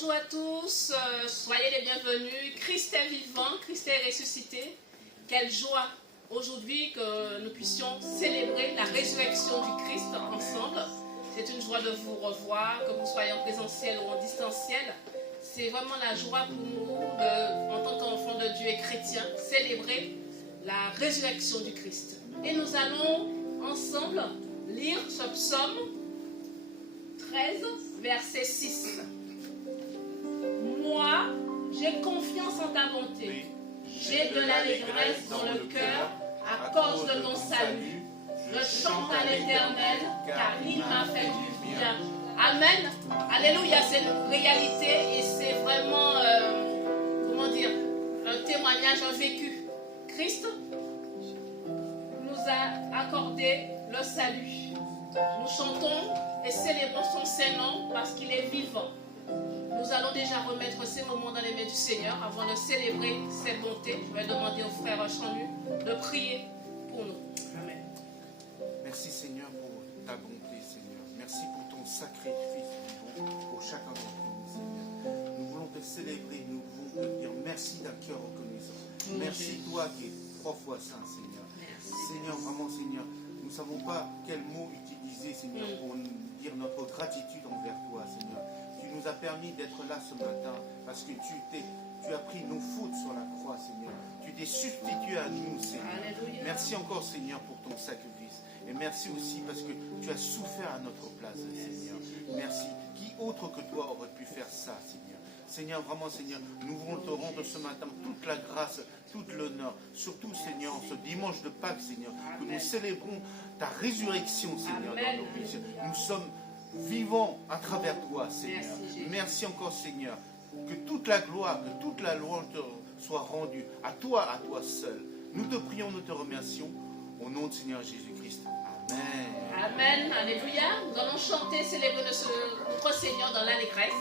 Bonjour à tous, soyez les bienvenus. Christ est vivant, Christ est ressuscité. Quelle joie aujourd'hui que nous puissions célébrer la résurrection du Christ ensemble. C'est une joie de vous revoir, que vous soyez en présentiel ou en distanciel. C'est vraiment la joie pour nous, en tant qu'enfants de Dieu et chrétiens, célébrer la résurrection du Christ. Et nous allons ensemble lire ce psaume 13, verset 6. Moi, j'ai confiance en ta bonté. J'ai de l'allégresse dans le cœur à cause de ton salut. Je chante à l'Éternel car il m'a fait du bien. Amen. Alléluia, c'est une réalité et c'est vraiment, un témoignage, un vécu. Christ nous a accordé le salut. Nous chantons et célébrons son Saint-Nom parce qu'il est vivant. Nous allons déjà remettre ces moments dans les mains du Seigneur avant de célébrer ses bontés. Je vais demander au frère Chanu de prier pour nous. Amen. Merci Seigneur pour ta bonté, Seigneur. Merci pour ton sacrifice pour chacun d'entre nous, Seigneur. Nous voulons te célébrer, nous voulons te dire merci d'un cœur reconnaissant. Merci toi qui es 3 fois saint, Seigneur. Merci. Seigneur, vraiment Seigneur, nous ne savons pas quel mot utiliser, Seigneur, pour nous dire notre gratitude envers toi, Seigneur. Tu nous as permis d'être là ce matin parce que tu as pris nos fautes sur la croix, Seigneur. Tu t'es substitué à nous, Seigneur. Alléluia. Merci encore, Seigneur, pour ton sacrifice. Et merci aussi parce que tu as souffert à notre place, Seigneur. Merci. Qui autre que toi aurait pu faire ça, Seigneur? Seigneur, vraiment, Seigneur, nous voulons te rendre ce matin toute la grâce, tout l'honneur. Surtout, Seigneur, ce dimanche de Pâques, Seigneur, que nous célébrons ta résurrection, Seigneur, dans nos vies. Nous sommes vivants à travers toi, Seigneur. Merci encore, Seigneur. Que toute la gloire, que toute la louange soit rendue à toi seul. Nous te prions, nous te remercions. Au nom de Seigneur Jésus-Christ. Amen. Amen. Alléluia. Nous allons chanter, célébrer notre Seigneur dans l'allégresse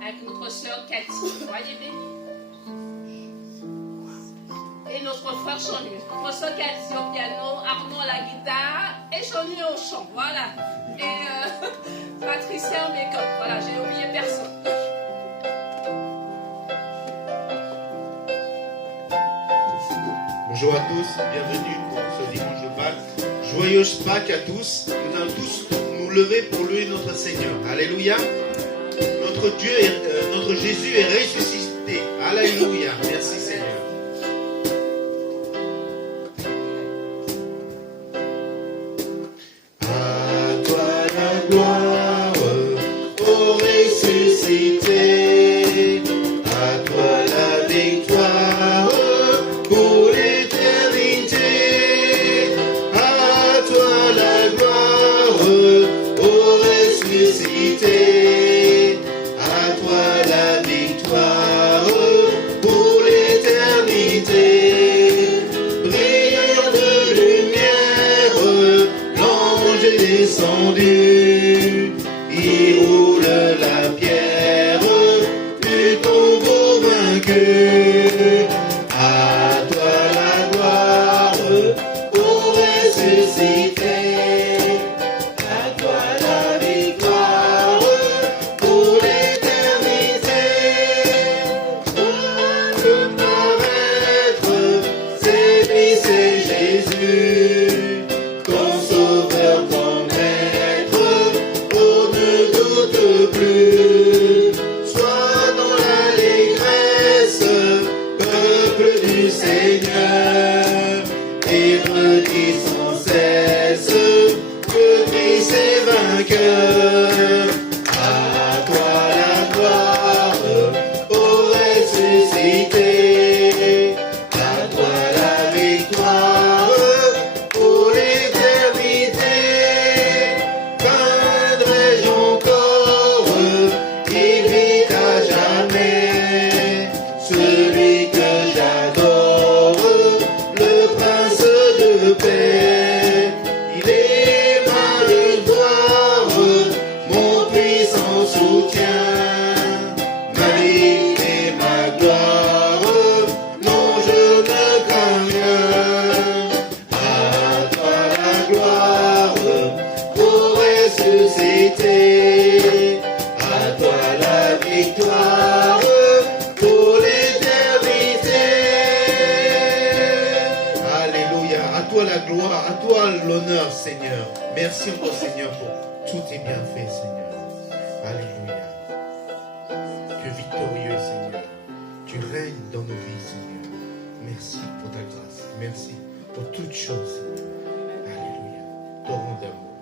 avec notre sœur Cathy. Voyez bien. Et notre frère Chanu. Notre sœur Cathy au piano, Arnaud à la guitare et Chanu au chant. Voilà. Et Patricia au make-up. Voilà, j'ai oublié personne. Bonjour à tous, bienvenue pour ce dimanche de Pâques. Joyeuse Pâques à tous. Nous allons tous nous lever pour louer notre Seigneur. Alléluia. Notre Dieu, notre Jésus est ressuscité. Alléluia. Merci Seigneur. À toi la gloire, ô ressuscité. À toi la victoire pour l'éternité. À toi la gloire, ô ressuscité. À toi la victoire pour l'éternité. Brillant de lumière, l'ange est descendu. Il roule la pierre du tombeau vaincu. À toi la gloire, ô ressuscité. À toi la victoire pour l'éternité. De paraître, c'est lui, c'est Jésus, ton sauveur, ton maître. Oh, ne doute plus, sois dans l'allégresse, peuple du Seigneur, et redis sans cesse que Christ est vainqueur. À toi la gloire, ô ressuscité. À toi la victoire pour l'éternité. Peindrai-je encore, il vit à jamais, celui que j'adore, le prince de paix. Il est ma victoire, mon puissant soutien, ma vie et ma gloire. Non, je ne crains rien. À toi la gloire, ô ressuscité. À toi la victoire toi l'honneur, Seigneur. Merci encore, Seigneur, pour tous tes bienfaits, Seigneur. Alléluia. Tu es victorieux, Seigneur. Tu règnes dans nos vies, Seigneur. Merci pour ta grâce. Merci pour toutes choses, Seigneur. Alléluia. Torrent d'amour.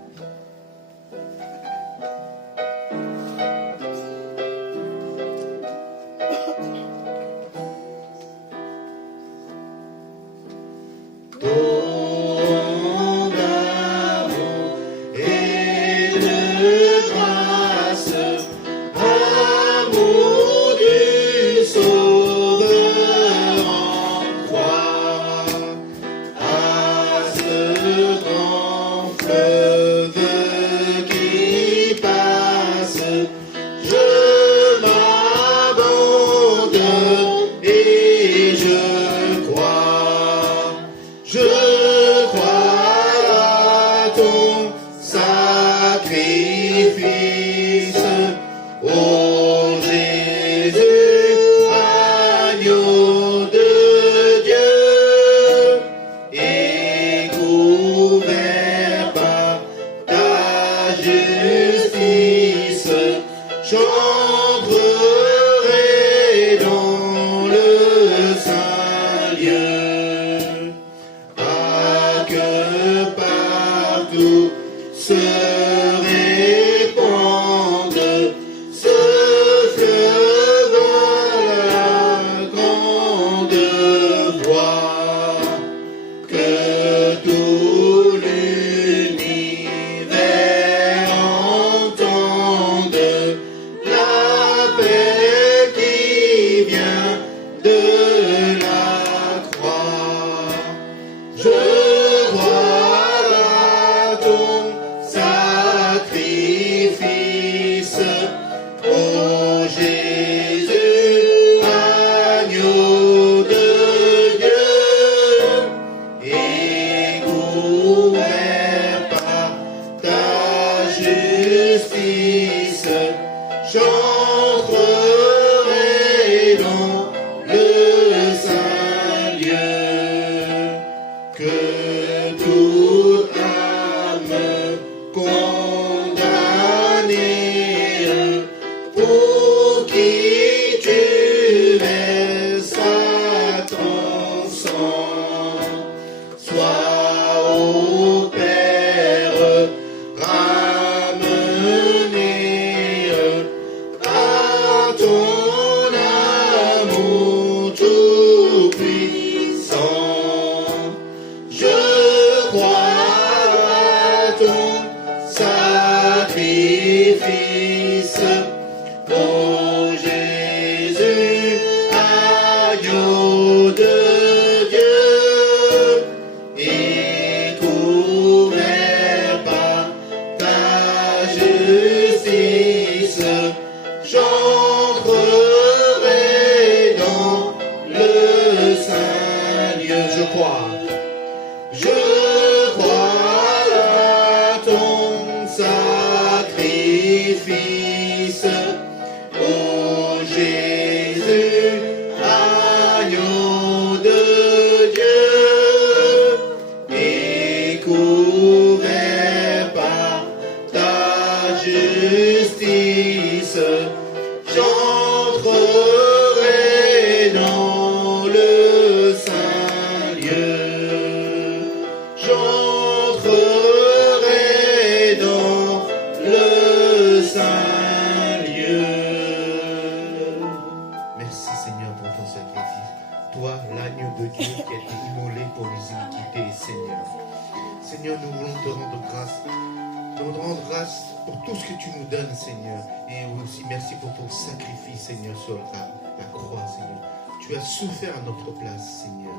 Souffert à notre place, Seigneur.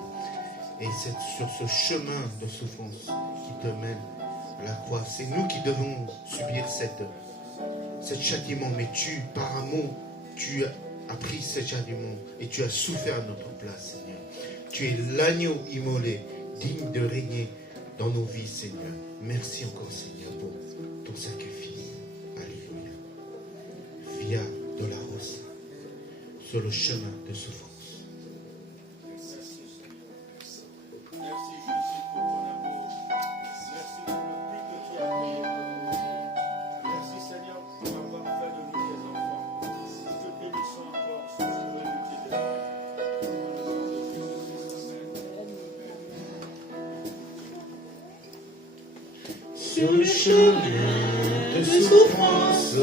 Et c'est sur ce chemin de souffrance qui te mène à la croix. C'est nous qui devons subir cette châtiment. Mais tu, par amour, tu as pris ce châtiment et tu as souffert à notre place, Seigneur. Tu es l'agneau immolé, digne de régner dans nos vies, Seigneur. Merci encore, Seigneur, pour ton sacrifice. Alléluia. Via Dolorosa, sur le chemin de souffrance. sur le chemin de souffrance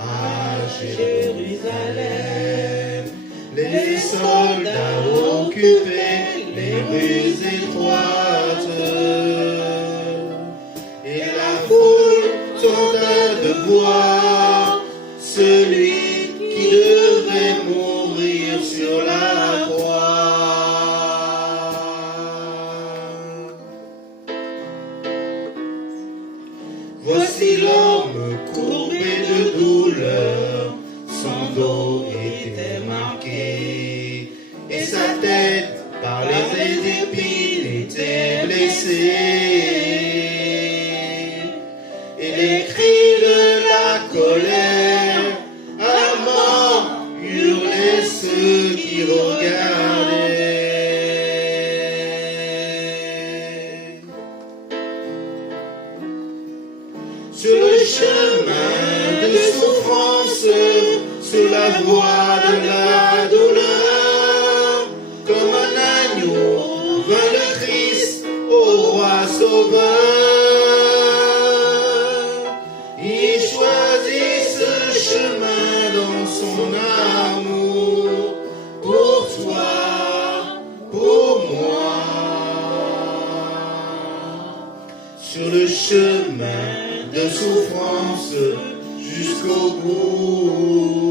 à Jérusalem. Les soldats occupaient les rues étroites et la foule tenta de voir celui qui devait mourir sur la croix. Voici l'homme courbé de douleur, son dos était marqué, et sa tête par les épines était blessée. Et les cris de la colère à mort hurlaient ceux qui regardaient. Sur le chemin de souffrance, sur la voie de la douleur, comme un agneau vint le Christ au roi sauveur. Il choisit ce chemin dans son amour, pour toi, pour moi. Sur le chemin de souffrance jusqu'au bout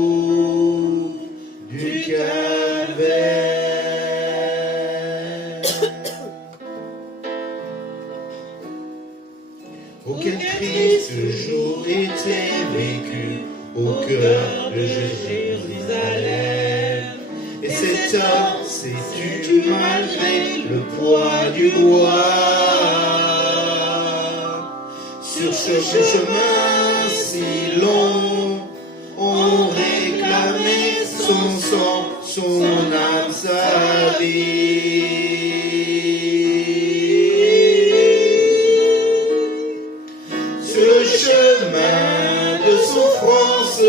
du calvaire. Auquel Christ ce jour était vécu au cœur de Jérusalem. Et cet homme s'est tu malgré le poids du bois. Sur ce chemin si long, on réclamait son sang, son âme, sa vie. Sur le chemin de souffrance,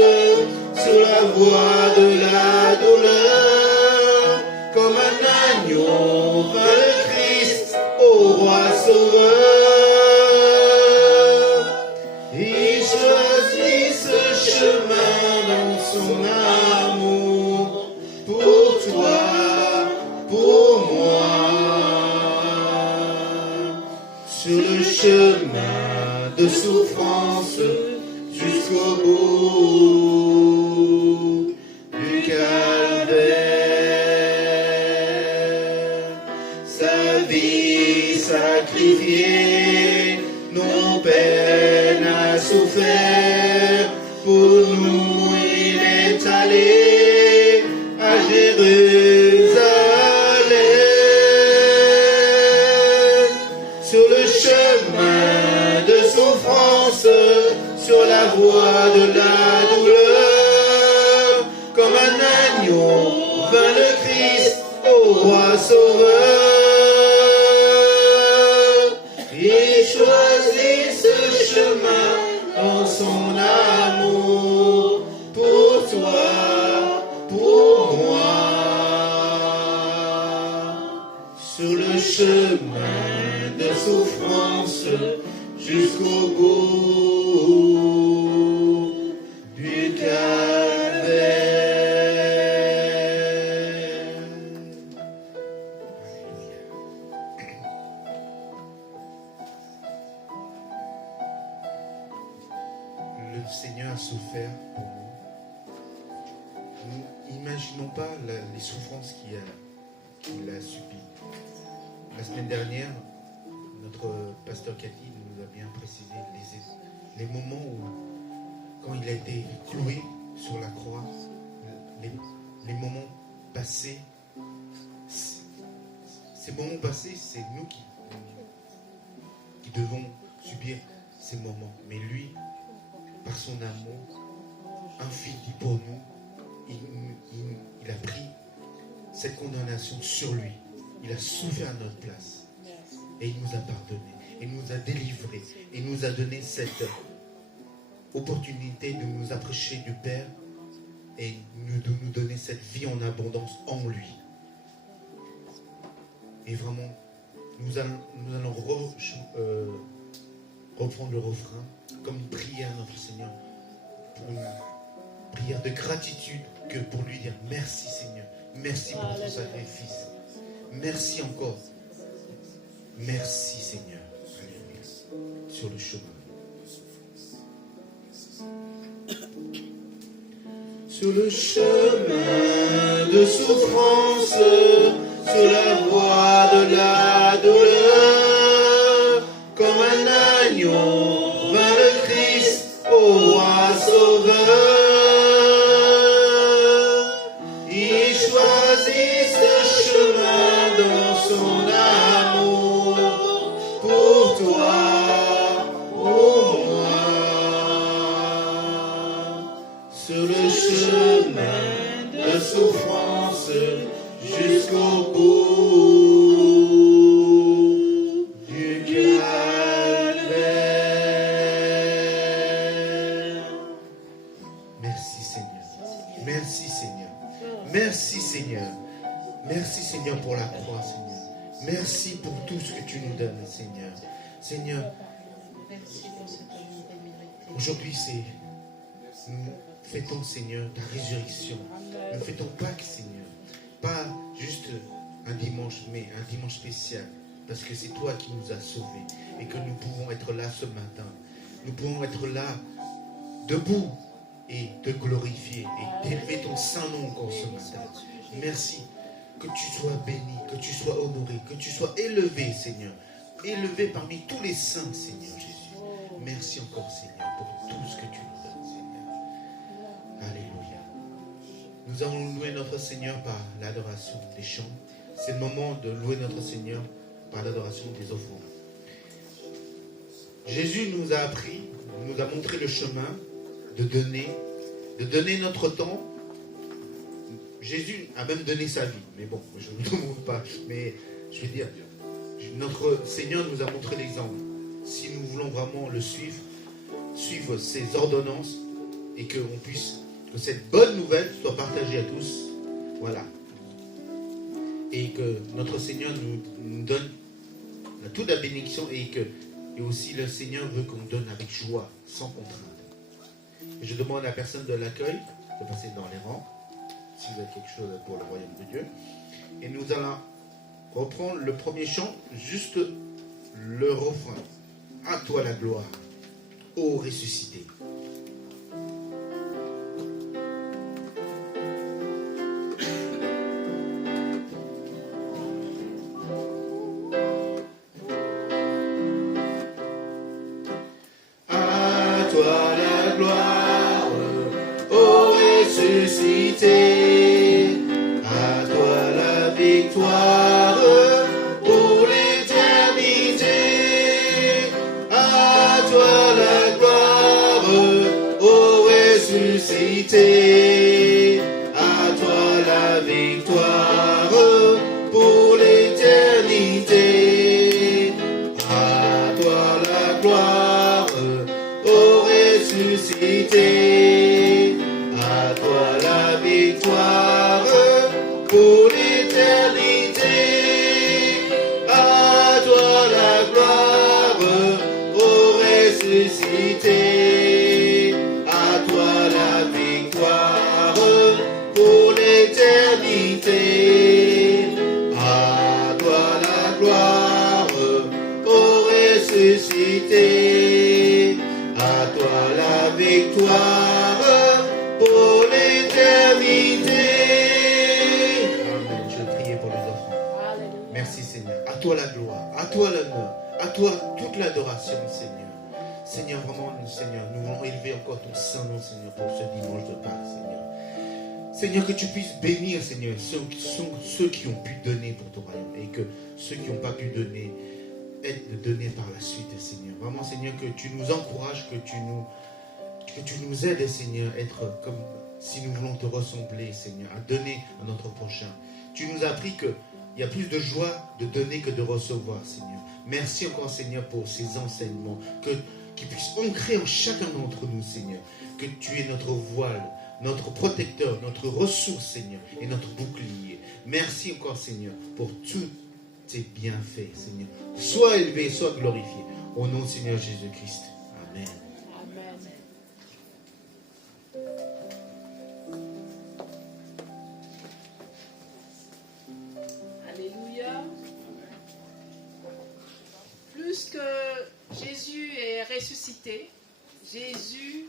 sur la voie de la douleur, comme un agneau vint le Christ au roi sauveur. Il choisit ce chemin dans son amour, pour toi, pour moi. Sur le chemin de souffrance jusqu'au bout du calvaire. Sa vie sacrifiée, nos peines a souffert, pour nous il est allé à Jérusalem. Sur le chemin de souffrance, sur la voie de la douleur, comme un agneau vint le Christ au roi sauveur. Il choisit ce chemin dans son amour, pour toi, pour moi. Sur le chemin de souffrance jusqu'au bout du calvaire. Le Seigneur a souffert pour nous. Nous n'imaginons pas les souffrances qu'il a subies. La semaine dernière, notre pasteur Cathy nous a bien précisé les moments où, quand il a été cloué sur la croix, les moments passés. Ces moments passés, c'est nous qui devons subir ces moments. Mais lui, par son amour infini pour nous, il a pris cette condamnation sur lui. Il a souffert à notre place. Et il nous a pardonné. Il nous a délivrés. Il nous a donné cette opportunité de nous approcher du Père et de nous donner cette vie en abondance en lui. Et vraiment, nous allons reprendre le refrain comme une prière à notre Seigneur, pour une prière de gratitude, que pour lui dire merci Seigneur, merci pour ton sacrifice, merci encore, merci Seigneur. Alléluia. Sur le chemin. Sur le chemin de souffrance, sur la voie de la douleur, comme un agneau vint le Christ, ô roi sauveur. Il choisit ce chemin dans son amour, pour toi, pour moi. Sur le chemin de souffrance jusqu'au bout du calvaire. Merci Seigneur, merci Seigneur, merci Seigneur, merci Seigneur pour la croix Seigneur, merci pour tout ce que tu nous donnes Seigneur. Seigneur, aujourd'hui nous fêtons Seigneur ta résurrection, nous fêtons Pâques Seigneur, pas juste un dimanche, mais un dimanche spécial, parce que c'est toi qui nous as sauvés et que nous pouvons être là ce matin. Nous pouvons être là, debout et te glorifier et d'élever ton saint nom encore ce matin. Merci, que tu sois béni, que tu sois honoré, que tu sois élevé Seigneur, élevé parmi tous les saints Seigneur Jésus. Merci encore Seigneur pour tout ce que tu nous donnes Seigneur. Alléluia. Nous allons louer notre Seigneur par l'adoration des chants. C'est le moment de louer notre Seigneur par l'adoration des offrandes. Jésus nous a appris, nous a montré le chemin de donner notre temps. Jésus a même donné sa vie. Mais bon, je ne vous montre pas. Mais je veux dire, notre Seigneur nous a montré l'exemple. Si nous voulons vraiment le suivre ses ordonnances et que cette bonne nouvelle soit partagée à tous. Voilà. Et que notre Seigneur nous donne toute la bénédiction et aussi le Seigneur veut qu'on donne avec joie, sans contrainte. Et je demande à la personne de l'accueil de passer dans les rangs, si vous avez quelque chose pour le royaume de Dieu. Et nous allons reprendre le premier chant, juste le refrain. À toi la gloire, ô ressuscité. Seigneur, que tu puisses bénir, Seigneur, ceux qui ont pu donner pour ton royaume et que ceux qui n'ont pas pu donner aident de donner par la suite, Seigneur. Vraiment, Seigneur, que tu nous encourages, que tu nous aides, Seigneur, à être comme si nous voulons te ressembler, Seigneur, à donner à notre prochain. Tu nous as appris qu'il y a plus de joie de donner que de recevoir, Seigneur. Merci encore, Seigneur, pour ces enseignements, qu'ils puissent ancrer en chacun d'entre nous, Seigneur, que tu es notre voile, notre protecteur, notre ressource, Seigneur, et notre bouclier. Merci encore, Seigneur, pour tous tes bienfaits, Seigneur. Sois élevé, sois glorifié. Au nom du Seigneur Jésus-Christ. Amen. Amen. Alléluia. Plus que Jésus est ressuscité, Jésus,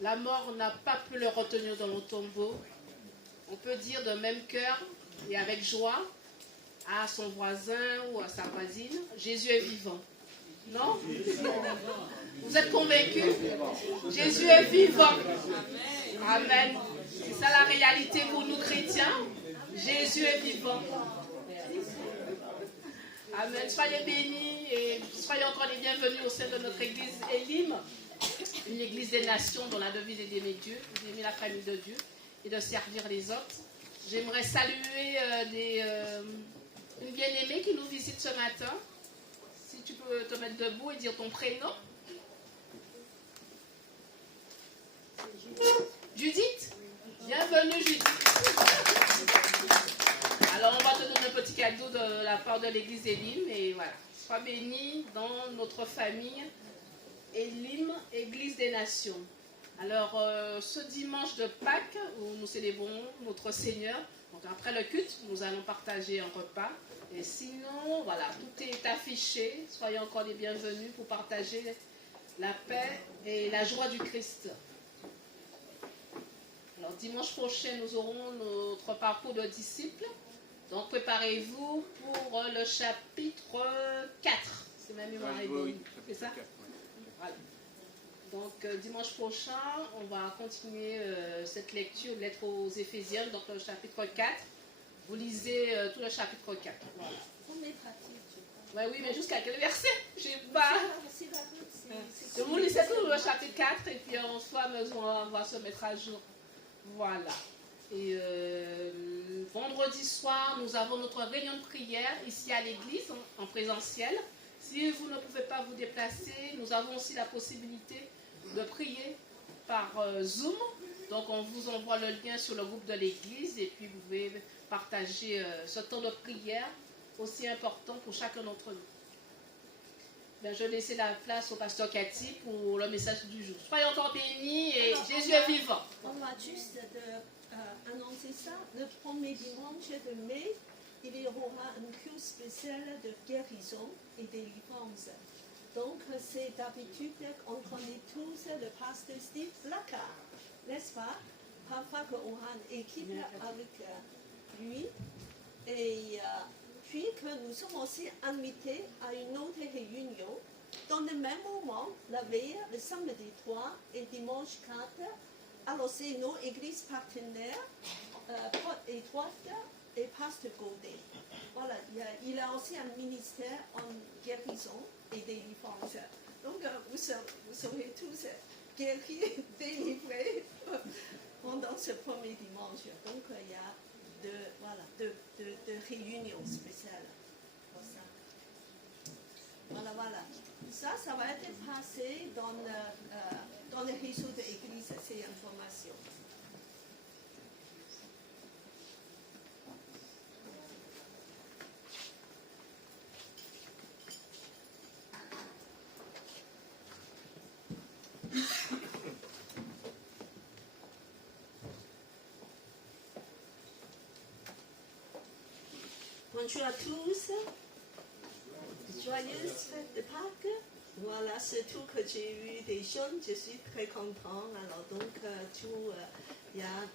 la mort n'a pas pu le retenir dans le tombeau. On peut dire de même cœur et avec joie à son voisin ou à sa voisine, Jésus est vivant. Non? Vous êtes convaincus? Jésus est vivant. Amen. C'est ça la réalité pour nous chrétiens. Jésus est vivant. Amen. Soyez bénis et soyez encore les bienvenus au sein de notre église Elim, une église des nations dont la devise est d'aimer Dieu, d'aimer la famille de Dieu et de servir les autres. J'aimerais saluer une bien-aimée qui nous visite ce matin. Si tu peux te mettre debout et dire ton prénom. Judith. Bienvenue Judith. Alors on va te donner un petit cadeau de la part de l'église Elim et voilà. Sois béni dans notre famille Elim, Église des Nations. Alors ce dimanche de Pâques où nous célébrons notre Seigneur, donc après le culte, nous allons partager un repas. Et sinon, voilà, tout est affiché. Soyez encore les bienvenus pour partager la paix et la joie du Christ. Alors dimanche prochain, nous aurons notre parcours de disciples. Donc préparez-vous pour le chapitre 4. C'est ma mémoire est bonne. C'est ça? Voilà. Donc dimanche prochain, on va continuer cette lecture, lettre aux Éphésiens, donc le chapitre 4. Vous lisez tout le chapitre 4. Voilà. Ouais, oui, mais jusqu'à quel verset? Je sais pas. Vous lisez tout le chapitre 4 et puis en soi, on va se mettre à jour. Voilà. Et vendredi soir, nous avons notre réunion de prière ici à l'église, en présentiel. Si vous ne pouvez pas vous déplacer, nous avons aussi la possibilité de prier par Zoom. Donc on vous envoie le lien sur le groupe de l'église et puis vous pouvez partager ce temps de prière aussi important pour chacun d'entre nous. Ben, je vais laisser la place au pasteur Cathy pour le message du jour. Soyez encore bénis et alors, Jésus est vivant. On va juste annoncer ça. Le premier dimanche de mai, il y aura un culte spécial de guérison et délivrance. Donc c'est d'habitude qu'on connaît tous le pasteur Steve Blacard, n'est-ce pas? Parfois qu'on a une équipe avec lui. Et puis que nous sommes aussi invités à une autre réunion. Dans le même moment, la veille, le samedi 3 et dimanche 4, alors c'est nos églises partenaires, étroites et Pasteur Godet. Voilà, il a aussi un ministère en guérison et délivrance. Donc vous serez tous guéris, délivrés pendant ce premier dimanche. Donc il y a deux réunions spéciales pour ça. Voilà. Ça va être passé dans le réseau de l'église, ces informations. Bonjour à tous, joyeuses fêtes de Pâques. Voilà, surtout que j'ai eu des jeunes, je suis très content. Alors donc, il y a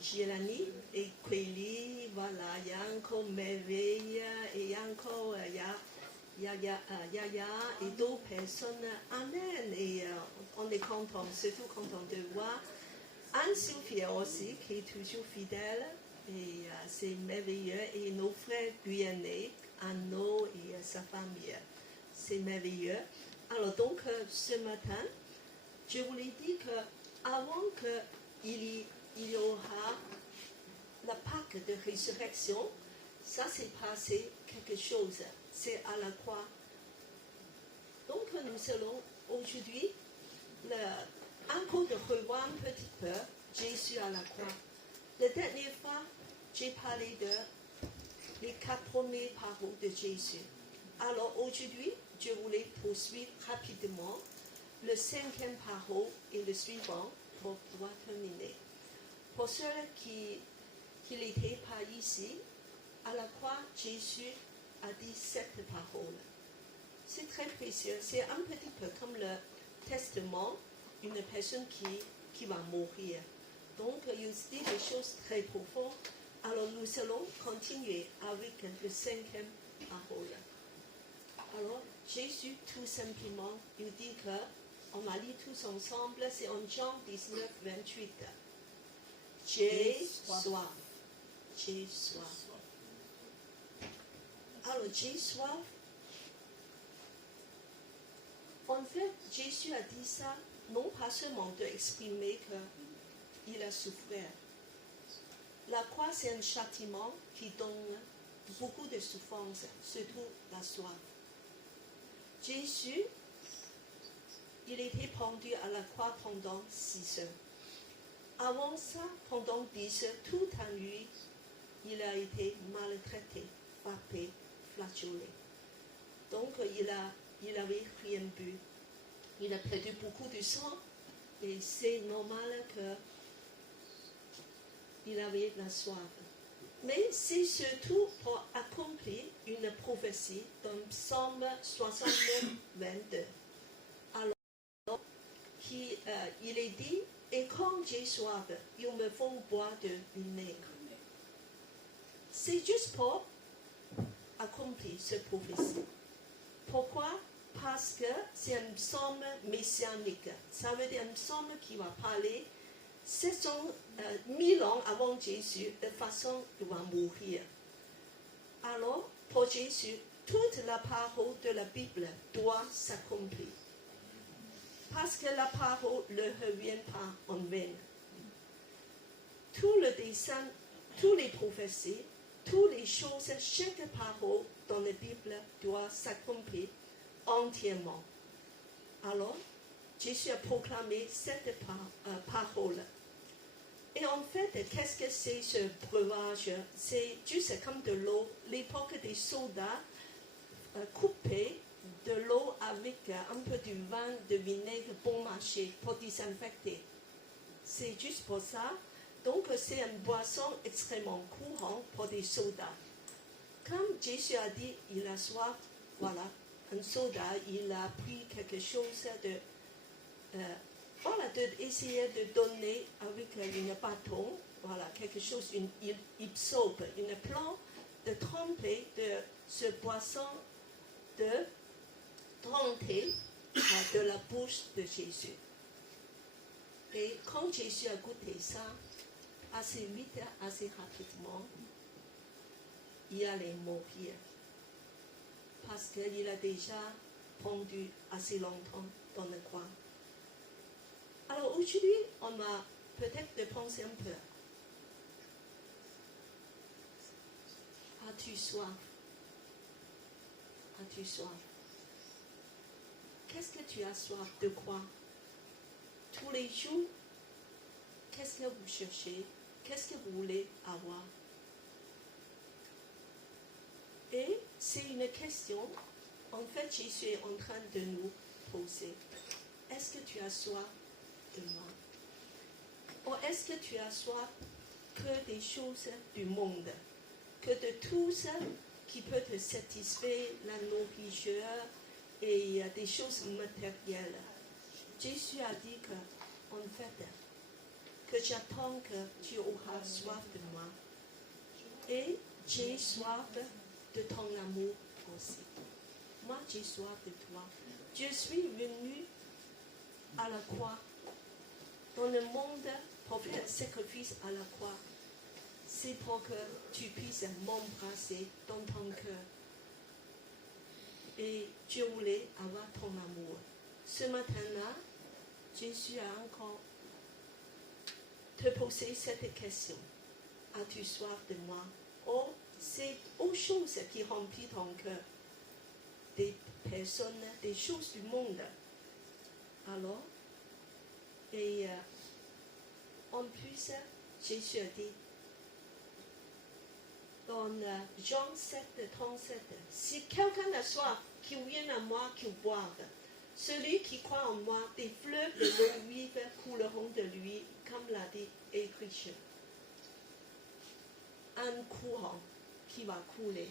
Gélanie et Kweli, voilà, il y a encore Merveille, et il y a encore Yaya et d'autres personnes. Amen, et on est content, surtout content de voir Anne-Sophie aussi, qui est toujours fidèle. Et c'est merveilleux. Et nos frères guyanais, Anno et sa famille, c'est merveilleux. Alors donc, ce matin, je voulais dire qu'avant qu'il y aura la Pâque de résurrection, ça s'est passé quelque chose. C'est à la croix. Donc nous allons aujourd'hui encore de revoir un petit peu Jésus à la croix. La dernière fois, j'ai parlé de les 4 premières paroles de Jésus. Alors aujourd'hui, je voulais poursuivre rapidement le 5e parole et le suivant pour pouvoir terminer. Pour ceux qui n'étaient pas ici, à la croix, Jésus a dit cette parole. C'est très précieux. C'est un petit peu comme le testament d'une personne qui va mourir. Donc, il dit des choses très profondes. Alors, nous allons continuer avec le 5e parole. Alors, Jésus, tout simplement, il dit que, on va lire tous ensemble, c'est en Jean 19, 28. J'ai soif. J'ai soif. Alors, j'ai soif. En fait, Jésus a dit ça, non pas seulement d'exprimer qu'il a souffert. La croix, c'est un châtiment qui donne beaucoup de souffrance, surtout la soif. Jésus, il était pendu à la croix pendant 6 heures. Avant ça, pendant 10 heures, toute la nuit, il a été maltraité, frappé, flageolé. Donc, il avait rien bu. Il a perdu beaucoup de sang et c'est normal qu'il avait la soif. Mais c'est surtout pour accomplir une prophétie dans Psaume 69, 22. Alors, il est dit, et quand j'ai soif, ils me font boire de vinaigre. C'est juste pour accomplir cette prophétie. Pourquoi? Parce que c'est un psaume messianique. Ça veut dire un psaume qui va parler 1000 ans avant Jésus, de façon qu'il va mourir. Alors, pour Jésus, toute la parole de la Bible doit s'accomplir. Parce que la parole ne revient pas en vain. Tout le dessein, toutes les prophéties, toutes les choses, chaque parole dans la Bible doit s'accomplir entièrement. Alors, Jésus a proclamé cette parole. Et en fait, qu'est-ce que c'est ce breuvage? C'est juste comme de l'eau. L'époque des soldats coupaient de l'eau avec un peu de vin, de vinaigre bon marché pour désinfecter. C'est juste pour ça. Donc, c'est une boisson extrêmement courante pour des soldats. Comme Jésus a dit, il a soif, voilà, un soldat, il a pris quelque chose d'essayer de donner avec une bâton, voilà, quelque chose, une hypsope, une plante, de tremper de ce boisson, de tremper de la bouche de Jésus. Et quand Jésus a goûté ça, assez vite, assez rapidement, il allait mourir. Parce qu'il a déjà pendu assez longtemps dans le croix. Alors aujourd'hui, on va peut-être penser un peu. As-tu soif? As-tu soif? Qu'est-ce que tu as soif de quoi? Tous les jours, qu'est-ce que vous cherchez? Qu'est-ce que vous voulez avoir? Et c'est une question, en fait, Jésus est en train de nous poser. Est-ce que tu as soif de moi? Ou est-ce que tu as soif que des choses du monde, que de tout ça qui peut te satisfaire, la nourriture et des choses matérielles? Jésus a dit que, en fait, que j'attends que tu auras soif de moi. Et j'ai soif de ton amour aussi. Moi, j'ai soif de toi. Je suis venu à la croix, dans le monde, pour faire un sacrifice à la croix. C'est pour que tu puisses m'embrasser dans ton cœur. Et je voulais avoir ton amour. Ce matin-là, Jésus a encore te posé cette question. As-tu soif de moi? Oh, c'est autre chose qui remplit ton cœur. Des personnes, des choses du monde. Alors, et en plus, Jésus a dit, dans Jean 7, 37. Si quelqu'un a soif, qu'il vienne à moi, qu'il boive. Celui qui croit en moi, des fleuves de l'eau vive couleront de lui, comme l'a dit Écriture. Un courant qui va couler.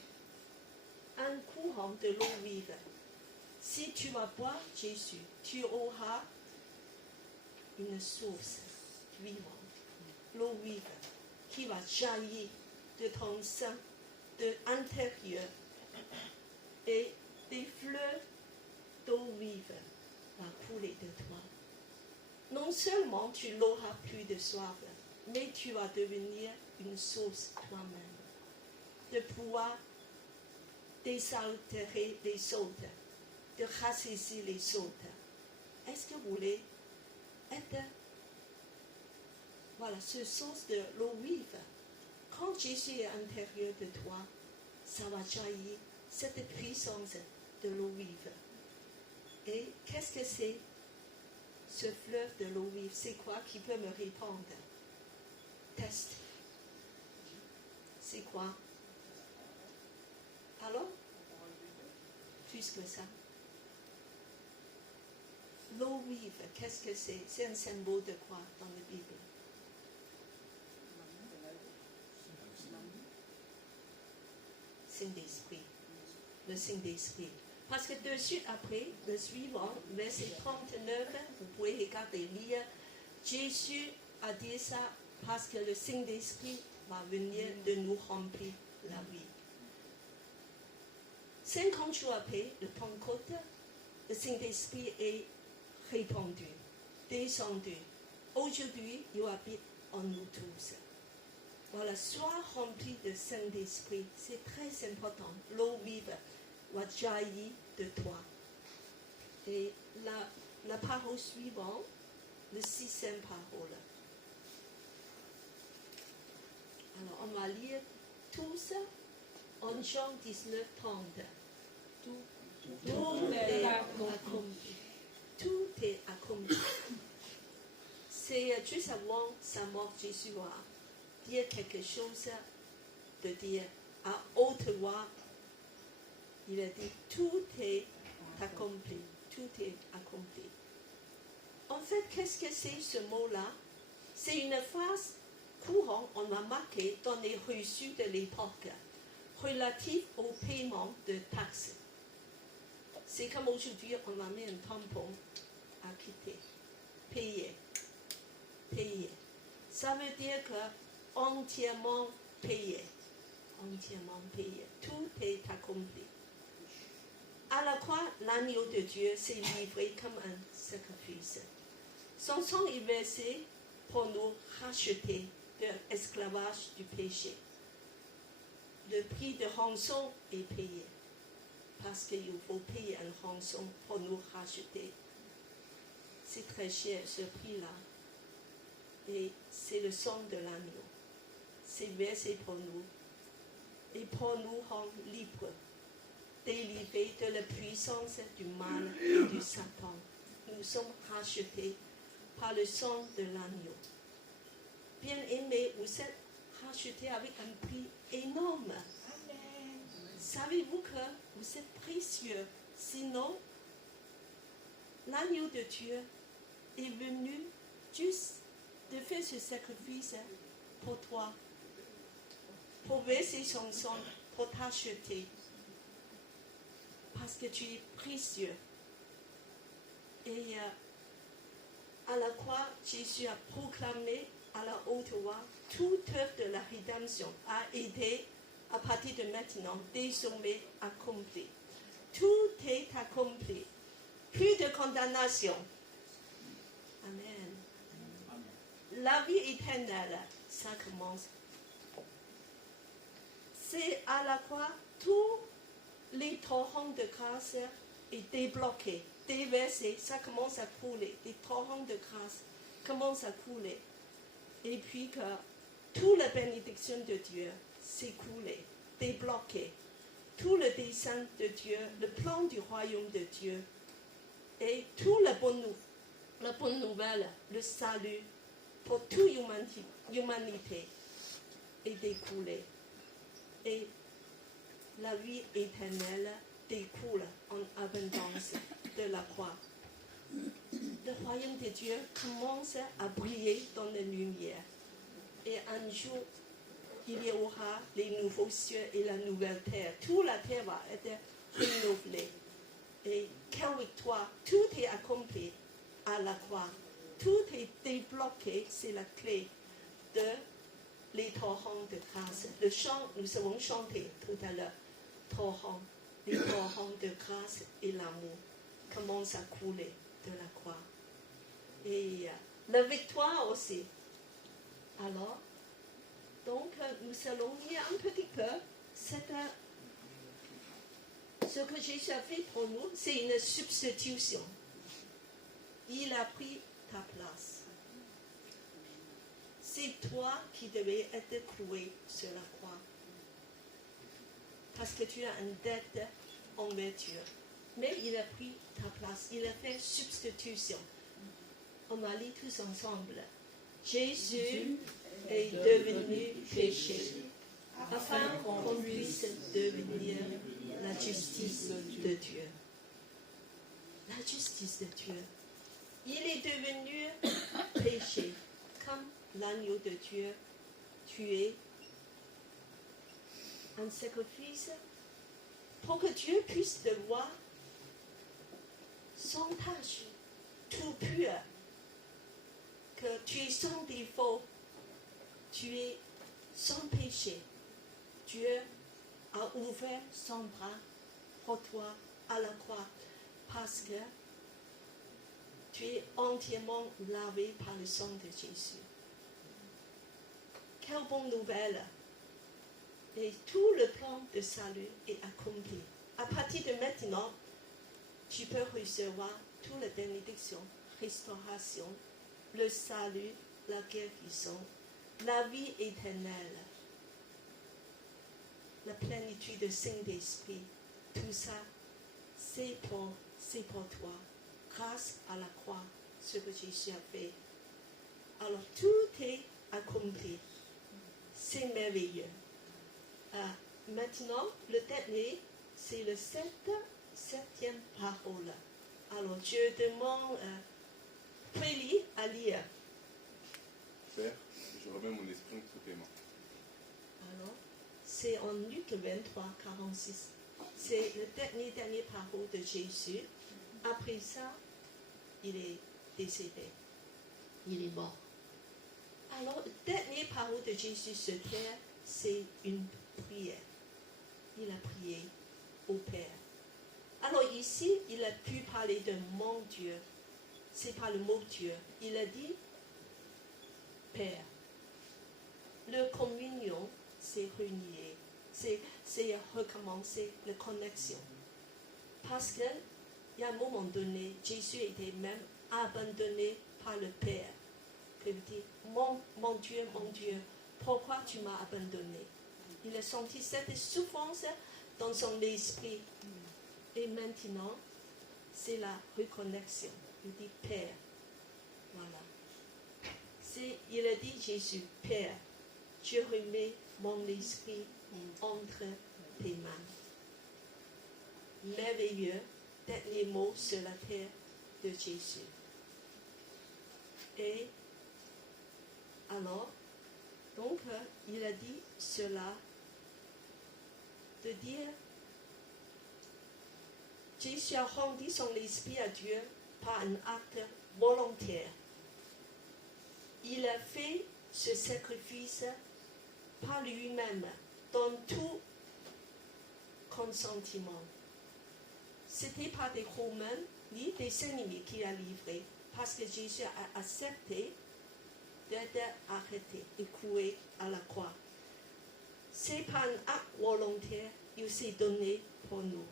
Un courant de l'eau vive. Si tu vas boire Jésus, tu auras une source vivante, l'eau vive, qui va jaillir de ton sein, de l'intérieur. Et des fleuves d'eau vive va couler de toi. Non seulement tu n'auras plus de soif, mais tu vas devenir une source toi-même, de pouvoir désaltérer les autres, de rassasier les autres. Est-ce que vous voulez être, voilà, ce source de l'eau vive? Quand Jésus est à l'intérieur de toi, ça va jaillir cette puissance de l'eau vive. Et qu'est-ce que c'est ce fleuve de l'eau vive? C'est quoi qui peut me répondre? Test. C'est quoi? Alors? Plus que ça. L'eau vive, qu'est-ce que c'est? C'est un symbole de quoi dans la Bible? Saint-Esprit. Le Saint-Esprit. Parce que de suite après, le suivant, verset 39, vous pouvez regarder, lire, Jésus a dit ça parce que le Saint-Esprit va venir de nous remplir la vie. 50 jours après, le Pentecôte, le Saint-Esprit est répandu, descendu. Aujourd'hui, il habite en nous tous. Voilà, sois rempli de Saint-Esprit, c'est très important. L'eau vive va jaillir de toi. Et la parole suivante, la 6e parole. Alors, on va lire tout ça en Jean 19, 30. Tout est accompli. Tout est accompli. C'est juste avant sa mort, Jésus va dire quelque chose, de dire à haute voix. Il a dit, tout est accompli, tout est accompli. En fait, qu'est-ce que c'est ce mot-là? C'est une phrase courante, on a marqué dans les reçus de l'époque, relative au paiement de taxes. C'est comme aujourd'hui, on a mis un tampon à quitter, payer, payer. Ça veut dire que entièrement payé, tout est accompli. À la croix, l'agneau de Dieu s'est livré comme un sacrifice. Son sang est versé pour nous racheter de l'esclavage du péché. Le prix de rançon est payé, parce qu'il faut payer un rançon pour nous racheter. C'est très cher ce prix-là. Et c'est le sang de l'agneau. C'est versé pour nous. Et pour nous rendre libres, délivrés de la puissance du mal et du Satan. Nous sommes rachetés par le sang de l'agneau. Bien-aimés, vous êtes rachetés avec un prix énorme. Amen. Savez-vous que vous êtes précieux? Sinon, l'agneau de Dieu est venu juste de faire ce sacrifice pour toi, pour verser son sang, pour t'acheter. Parce que tu es précieux. Et à la croix, Jésus a proclamé à la haute voix, toute œuvre de la rédemption a été, à partir de maintenant, désormais accomplie. Tout est accompli. Plus de condamnation. Amen. La vie éternelle, ça commence. C'est à la croix, tous les torrents de grâce est débloqué, déversé, ça commence à couler. Les torrents de grâce commencent à couler. Et puis que toute la bénédiction de Dieu s'est coulée, débloquée. Tout le dessein de Dieu, le plan du royaume de Dieu et toute la bonne nouvelle, le salut pour toute l'humanité est découlé. Et la vie éternelle découle en abondance de la croix. Le royaume de Dieu commence à briller dans la lumière. Et un jour, il y aura les nouveaux cieux et la nouvelle terre. Toute la terre va être renouvelée. Et quelle victoire! Tout est accompli à la croix. Tout est débloqué. C'est la clé de les torrents de grâce. Le chant, nous avons chanté tout à l'heure. Torrents, les torrents de grâce et l'amour commencent à couler de la croix. Et la victoire aussi. Alors, donc, nous allons lire un petit peu ce que Jésus a fait pour nous, c'est une substitution. Il a pris ta place. C'est toi qui devais être cloué sur la croix. Parce que tu as une dette envers Dieu. Mais il a pris ta place. Il a fait substitution. On va lire tous ensemble. Jésus est devenu péché afin qu'on puisse devenir la justice de Dieu. La justice de Dieu. Il est devenu péché comme l'agneau de Dieu tué, un sacrifice pour que Dieu puisse te voir sans tache, tout pur, que tu es sans défaut, tu es sans péché. Dieu a ouvert son bras pour toi à la croix parce que tu es entièrement lavé par le sang de Jésus. Quelle bonne nouvelle! Et tout le plan de salut est accompli. À partir de maintenant, tu peux recevoir toutes les bénédictions, restauration, le salut, la guérison, la vie éternelle, la plénitude du Saint-Esprit. Tout ça, c'est pour toi, grâce à la croix, ce que Jésus a fait. Alors, tout est accompli. C'est merveilleux. Maintenant, le dernier, c'est le septième parole. Alors, je demande Frélie à lire. Père, je remets mon esprit entre tes mains. Alors, c'est en Luc 23, 46. C'est le dernier parole de Jésus. Après ça, il est décédé. Il est mort. Alors, la dernière parole de Jésus sur terre, c'est une prière. Il a prié au Père. Alors ici, il a pu parler de mon Dieu. C'est pas le mot Dieu. Il a dit Père. Le communion, c'est renier. C'est recommencer la connexion. Parce que, il y a un moment donné, Jésus était même abandonné par le Père. Il dit, mon Dieu, pourquoi tu m'as abandonné? Il a senti cette souffrance dans son esprit. Et maintenant, c'est la reconnexion. Il dit, Père. Voilà. Il a dit, Jésus, Père, je remets mon esprit entre tes mains. Merveilleux, dernier mot sur la terre de Jésus. Et alors, donc, il a dit cela, de dire, Jésus a rendu son esprit à Dieu par un acte volontaire. Il a fait ce sacrifice par lui-même, dans tout consentiment. Ce n'était pas des Romains ni des ennemis qui a livré, parce que Jésus a accepté d'être arrêté et cloué à la croix. C'est par un acte volontaire, il s'est donné pour nous.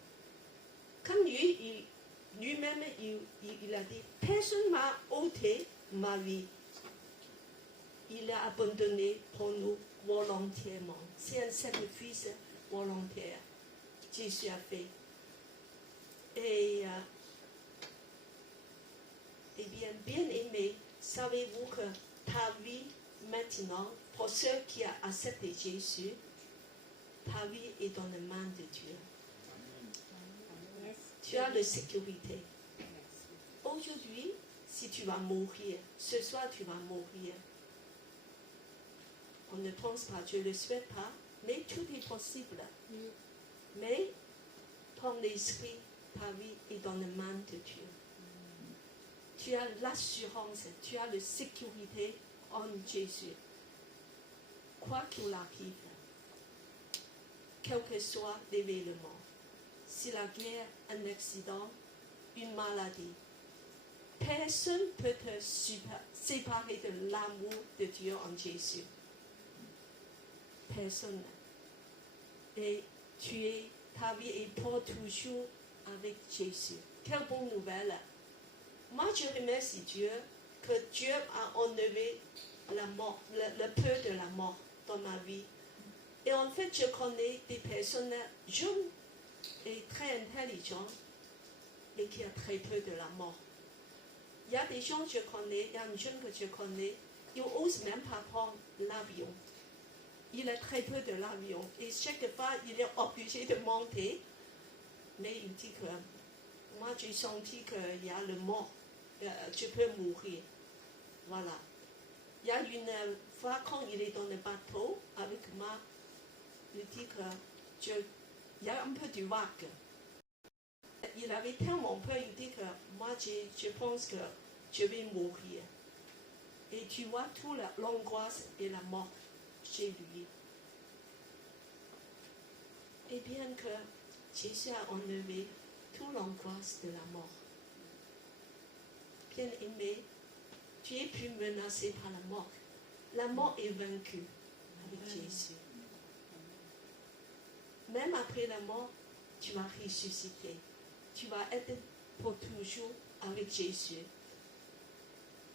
Comme lui-même, il a dit, personne ne m'a ôté ma vie. Il a abandonné pour nous volontairement. C'est un sacrifice volontaire. Jésus a fait. Et bien aimé, savez-vous que ta vie maintenant, pour ceux qui ont accepté Jésus, ta vie est dans les mains de Dieu. Tu as la sécurité. Aujourd'hui, si tu vas mourir, ce soir tu vas mourir. On ne pense pas, Dieu ne le souhaite pas, mais tout est possible. Mais ton esprit, ta vie est dans les mains de Dieu. Tu as l'assurance, tu as la sécurité en Jésus. Quoi qu'il arrive, quel que soit l'événement, si la guerre, un accident, une maladie, personne ne peut te séparer de l'amour de Dieu en Jésus. Personne. Et ta vie est pour toujours avec Jésus. Quelle bonne nouvelle. Moi, je remercie Dieu que Dieu a enlevé la mort, le peur de la mort dans ma vie. Et en fait, je connais des personnes jeunes et très intelligentes et qui ont très peur de la mort. Il y a des gens que je connais, il y a un jeune que je connais, il n'ose même pas prendre l'avion. Il a très peur de l'avion. Et chaque fois, il est obligé de monter. Mais il dit que moi, j'ai senti qu'il y a le mort. Je peux mourir. Voilà. Il y a une fois, quand il est dans le bateau avec moi, il dit que il y a un peu de vague. Il avait tellement peur, il dit que moi, je pense que je vais mourir. Et tu vois toute l'angoisse et la mort chez lui. Et bien que Jésus a enlevé toute l'angoisse de la mort. Bien-aimé, tu es plus menacé par la mort. La mort est vaincue avec Jésus. Même après la mort, tu vas ressusciter. Tu vas être pour toujours avec Jésus.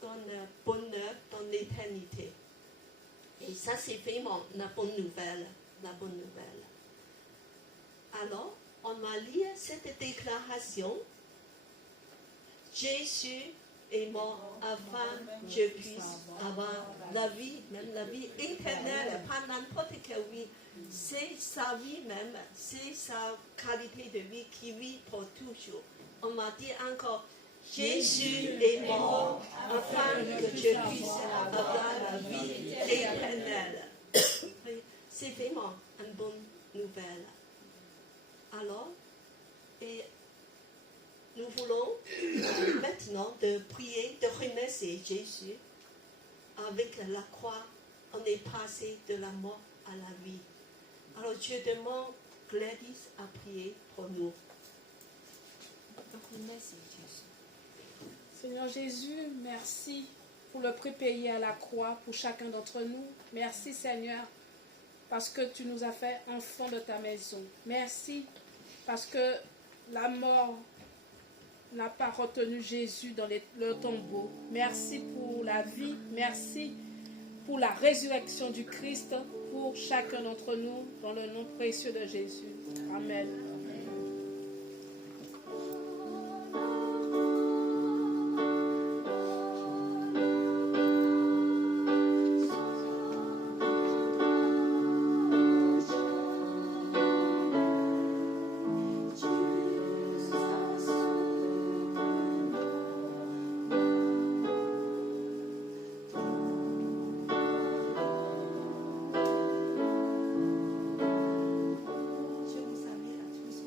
Dans le bonheur, dans l'éternité. Et ça, c'est vraiment la bonne nouvelle. La bonne nouvelle. Alors, on va lire cette déclaration. Jésus est mort afin que je puisse avoir la vie, même la vie éternelle, pas n'importe quelle vie. C'est sa vie même, c'est sa qualité de vie qui vit pour toujours. On m'a dit encore, Jésus est mort afin que je puisse avoir la vie éternelle. C'est vraiment une bonne nouvelle. Alors, et nous voulons maintenant de prier, de remercier Jésus. Avec la croix, on est passé de la mort à la vie. Alors, je demande Gladys à prier pour nous. Remercie Jésus. Seigneur Jésus, merci pour le prix payé à la croix pour chacun d'entre nous. Merci Seigneur, parce que tu nous as fait enfants de ta maison. Merci, parce que la mort n'a pas retenu Jésus dans le tombeau. Merci pour la vie. Merci pour la résurrection du Christ pour chacun d'entre nous, dans le nom précieux de Jésus. Amen. Je vous invite à tous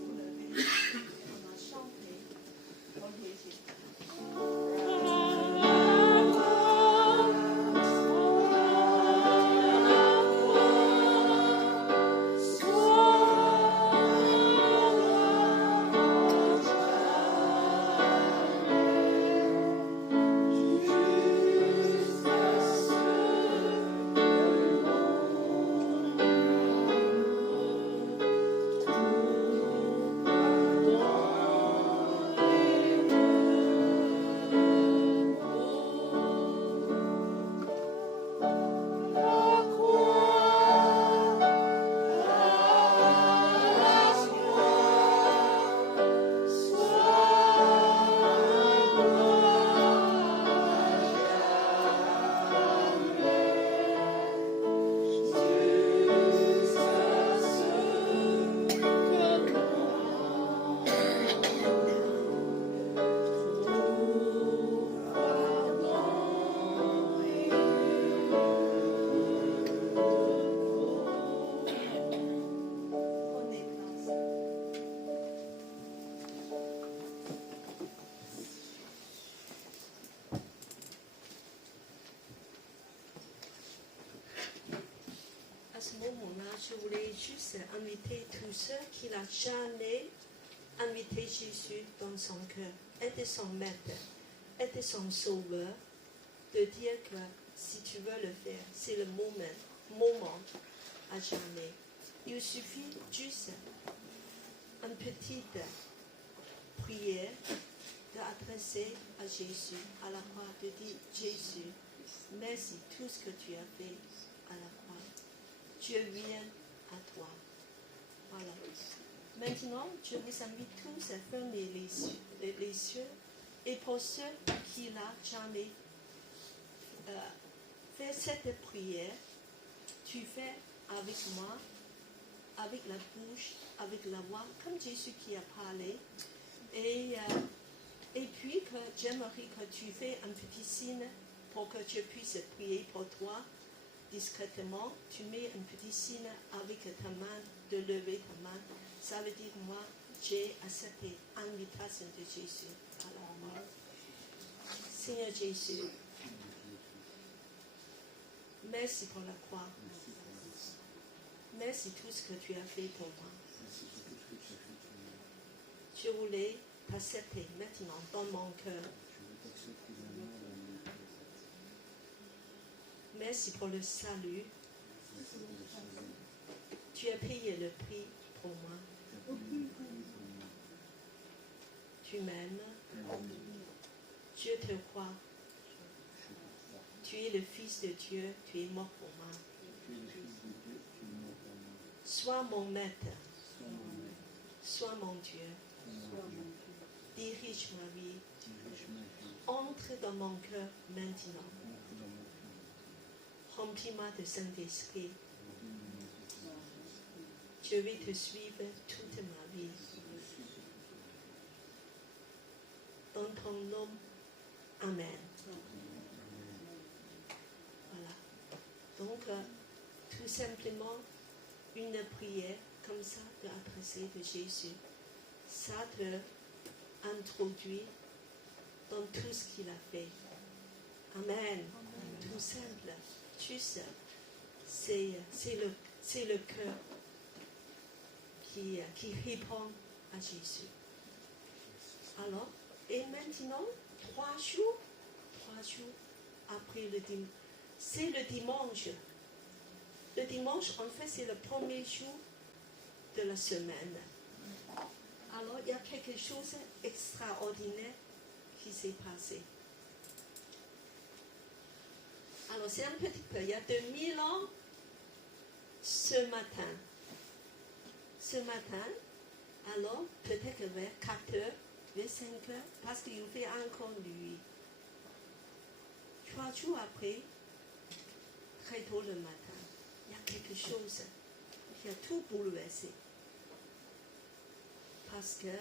je voulais juste inviter tous ceux qui n'ont jamais invité Jésus dans son cœur, être son maître, être son sauveur, de dire que si tu veux le faire, c'est le moment à jamais. Il suffit juste une petite prière d'adresser à Jésus, à la croix, de dire Jésus, merci tout ce que tu as fait à la croix. Dieu vient à toi. Voilà. Maintenant, je vous invite tous à fermer les yeux. Et pour ceux qui n'ont jamais fait cette prière, tu fais avec moi, avec la bouche, avec la voix, comme Jésus qui a parlé. Et puis, j'aimerais que tu fais un petit signe pour que tu puisses prier pour toi discrètement. Tu mets un petit signe avec ta main, de lever ta main. Ça veut dire, moi, j'ai accepté l'invitation de Jésus. Alors, Seigneur Jésus, merci pour la croix. Merci tout ce que tu as fait pour moi. Je voulais t'accepter maintenant dans mon cœur. Merci pour le salut. Tu as payé le prix pour moi. Tu m'aimes. Je te crois. Tu es le Fils de Dieu. Tu es mort pour moi. Sois mon maître. Sois mon Dieu. Dirige ma vie. Entre dans mon cœur maintenant. Remplis-moi de Saint-Esprit. Je vais te suivre toute ma vie. Dans ton nom, Amen. Voilà. Donc, tout simplement, une prière comme ça d'adresser de Jésus. Ça te introduit dans tout ce qu'il a fait. Amen. Tout simple. Juste, c'est le cœur qui répond à Jésus. Alors, et maintenant, 3 jours après le dimanche, c'est le dimanche. Le dimanche, en fait, c'est le premier jour de la semaine. Alors, il y a quelque chose d'extraordinaire qui s'est passé. Alors, c'est un petit peu, il y a 2000 ans, ce matin, alors, peut-être vers 4 heures, vers 5 heures, parce qu'il fait encore nuit. 3 jours après, très tôt le matin, il y a quelque chose qui a tout bouleversé. Parce que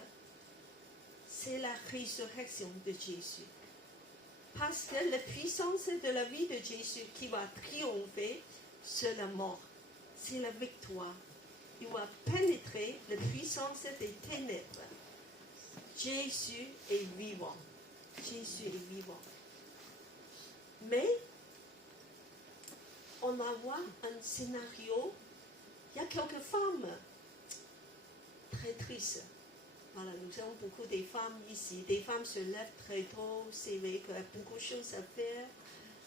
c'est la résurrection de Jésus. Parce que la puissance de la vie de Jésus qui va triompher sur la mort, c'est la victoire. Il va pénétrer la puissance des ténèbres. Jésus est vivant. Jésus est vivant. Mais, on va voir un scénario. Il y a quelques femmes très tristes. Voilà, nous avons beaucoup de femmes ici. Des femmes se lèvent très tôt, c'est vrai qu'il y a beaucoup de choses à faire.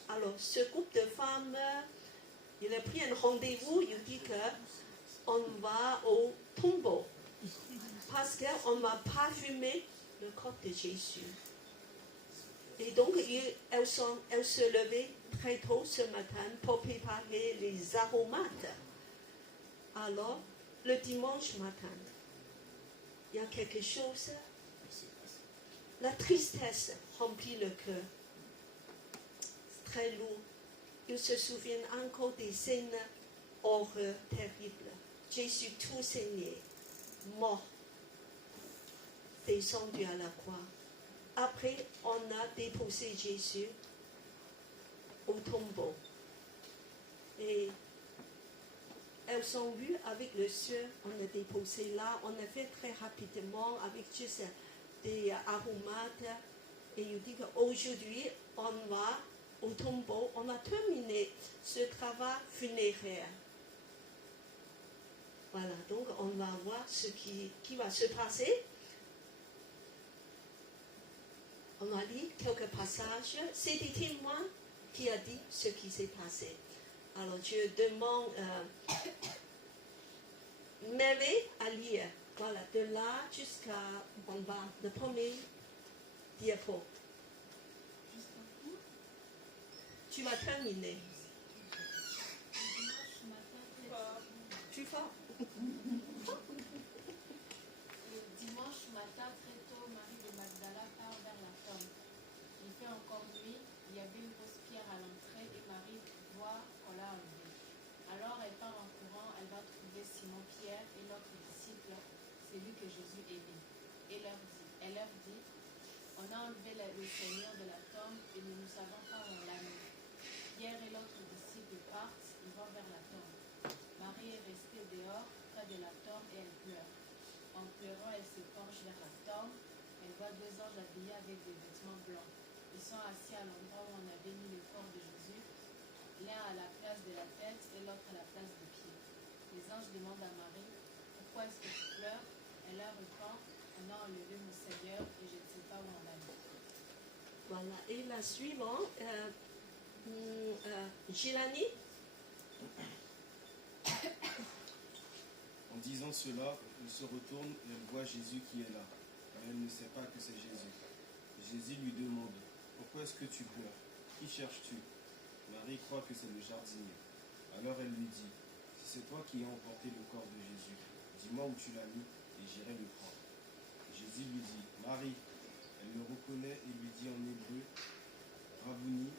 Alors, ce groupe de femmes, il a pris un rendez-vous, il dit qu'on va au tombeau. Parce qu'on ne va pas fumer le corps de Jésus. Et donc, elles se levaient très tôt ce matin pour préparer les aromates. Alors, le dimanche matin, il y a quelque chose, la tristesse remplit le cœur. C'est très lourd. Ils se souviennent encore des scènes horreurs terribles. Jésus tout saigné, mort, descendu à la croix. Après, on a déposé Jésus au tombeau. Et elles sont venues avec le soeur, on a déposé là, on a fait très rapidement avec juste des aromates. Et il dit qu'aujourd'hui, on va au tombeau, on a terminé ce travail funéraire. Voilà, donc on va voir ce qui va se passer. On va lire quelques passages. C'est des témoins qui a dit ce qui s'est passé. Alors je demande Mary à lire. Voilà, de là jusqu'à en bas, le premier diapo. Tu vas terminer. Tu vas. Dimanche matin, très tôt, Marie de Magdala part vers la tombe. Il fait encore nuit, il y avait une grosse pierre à l'entrée et Marie voit qu'on l'a enlevée. Alors elle part en courant, elle va trouver Simon-Pierre et l'autre disciple, celui que Jésus aimait. Elle leur dit, on a enlevé le Seigneur de la tombe et nous ne savons pas où on l'a mis. Pierre et l'autre disciple partent, ils vont vers la tombe. Marie est restée dehors, près de la tombe, et elle pleure. En pleurant, elle se penche vers la tombe. Elle voit deux anges habillés avec des vêtements blancs. Ils sont assis à l'endroit où on avait mis le corps de Jésus, l'un à la place de la tête et l'autre à la place des pieds. Les anges demandent à Marie, pourquoi est-ce que tu pleures? Elle leur répond, on a enlevé mon Seigneur et je ne sais pas où on l'a mis. Voilà, et la suivante, Gilani. En disant cela, elle se retourne et elle voit Jésus qui est là. Mais elle ne sait pas que c'est Jésus. Jésus lui demande, pourquoi est-ce que tu pleures? Qui cherches-tu? Marie croit que c'est le jardinier. Alors elle lui dit, si c'est toi qui as emporté le corps de Jésus, dis-moi où tu l'as mis et j'irai le prendre. Jésus lui dit, Marie. Elle le reconnaît et lui dit en hébreu, Rabouni,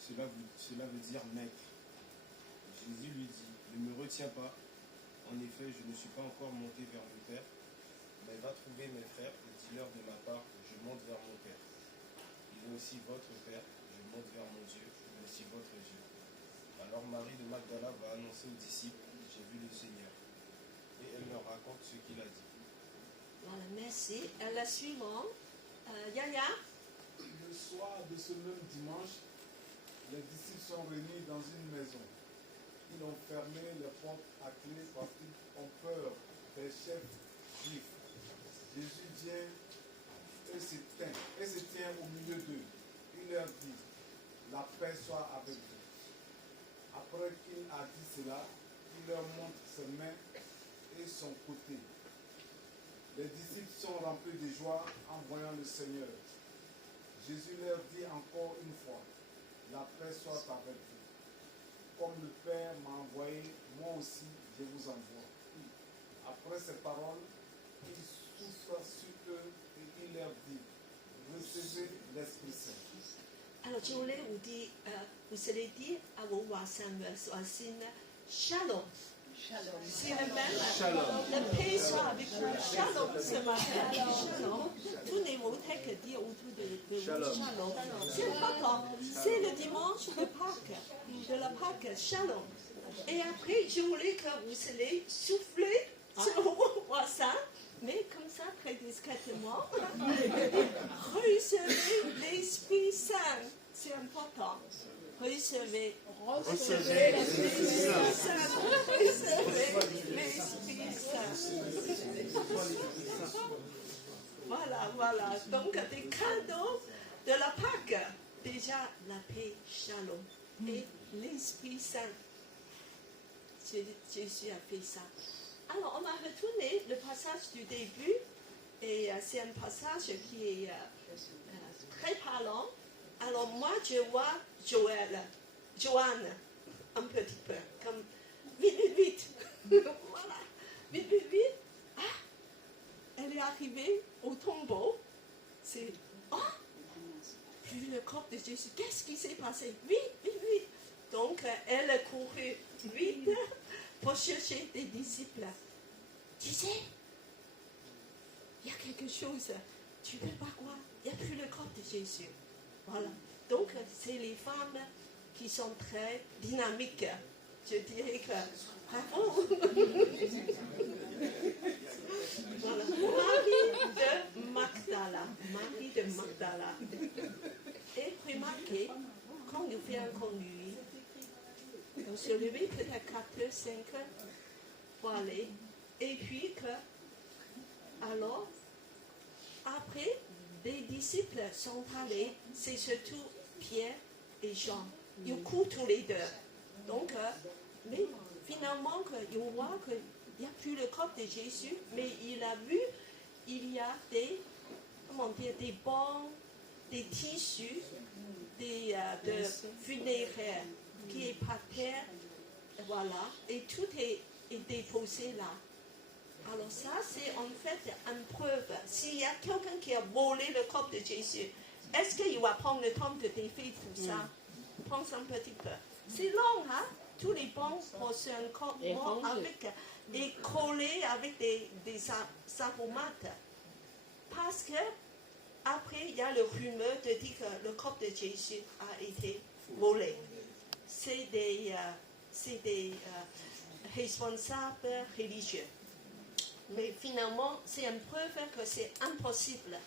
cela veut dire maître. Jésus lui dit, ne me retiens pas. En effet, je ne suis pas encore monté vers mon Père, mais va trouver mes frères et dis-leur de ma part, je monte vers mon Père. Il est aussi votre Père, je monte vers mon Dieu, il est aussi votre Dieu. Alors Marie de Magdala va annoncer aux disciples, j'ai vu le Seigneur. Et elle leur raconte ce qu'il a dit. Voilà, merci. La suivante, Yaya. Le soir de ce même dimanche, les disciples sont réunis dans une maison. Ils ont fermé les portes à clé parce qu'ils ont peur des chefs juifs. Jésus vient et se tient au milieu d'eux. Il leur dit, la paix soit avec vous. Après qu'il a dit cela, il leur montre ses mains et son côté. Les disciples sont remplis de joie en voyant le Seigneur. Jésus leur dit encore une fois, la paix soit avec vous. Comme le Père m'a envoyé, moi aussi je vous envoie. Après ces paroles, il souffle sur eux et il leur dit, recevez l'Esprit Saint. Alors, je voulais vous allez dire à vos voisins, Shalom. C'est le même. Shalom. La paix soit avec vous. Shalom ce matin. Shalom. Tous les mots que dire autour de vous. Shalom. Shalom. C'est important. C'est le dimanche de Pâques, de la Pâques. Shalom. Et après, je voulais que vous allez souffler sur vos voisins, mais comme ça, très discrètement. Recevez l'Esprit Saint. C'est important. Recevez l'Esprit Saint. Recevez l'Esprit Saint. Voilà. Donc, des cadeaux de la Pâque. Déjà, la paix, shalom. Et l'Esprit Saint. Jésus a fait ça. Alors, on va retourner le passage du début. Et c'est un passage qui est très parlant. Alors, moi, je vois Joanne, un petit peu, comme vite. Voilà, vite. Ah, elle est arrivée au tombeau. C'est, puis le corps de Jésus. Qu'est-ce qui s'est passé? Vite. Donc, elle a couru vite pour chercher des disciples. Tu sais, il y a quelque chose. Tu ne peux pas croire. Il n'y a plus le corps de Jésus. Voilà. Donc, c'est les femmes qui sont très dynamiques. Je dirais que bravo. Voilà. Marie de Magdala. Et remarquez, quand il fait encore nuit, on se lève peut-être à 4h, 5h, voilés. Et puis que, alors, après, les disciples sont allés, c'est surtout Pierre et Jean. Ils courent tous les deux. Donc, mais finalement, il voit qu'il n'y a plus le corps de Jésus, mais il a vu, il y a des, comment dire, des bancs, des tissus, de funéraires qui est par terre, voilà, et tout est déposé là. Alors ça, c'est en fait une preuve. S'il y a quelqu'un qui a volé le corps de Jésus, est-ce qu'il va prendre le temps de défaire tout ça? Pense un petit peu. C'est long, hein? Tous les bancs posent un corps mort avec, et collé avec des aromates. Parce que après, il y a le rumeur de dire que le corps de Jésus a été volé. C'est des responsables religieux. Mais finalement, c'est une preuve que c'est impossible.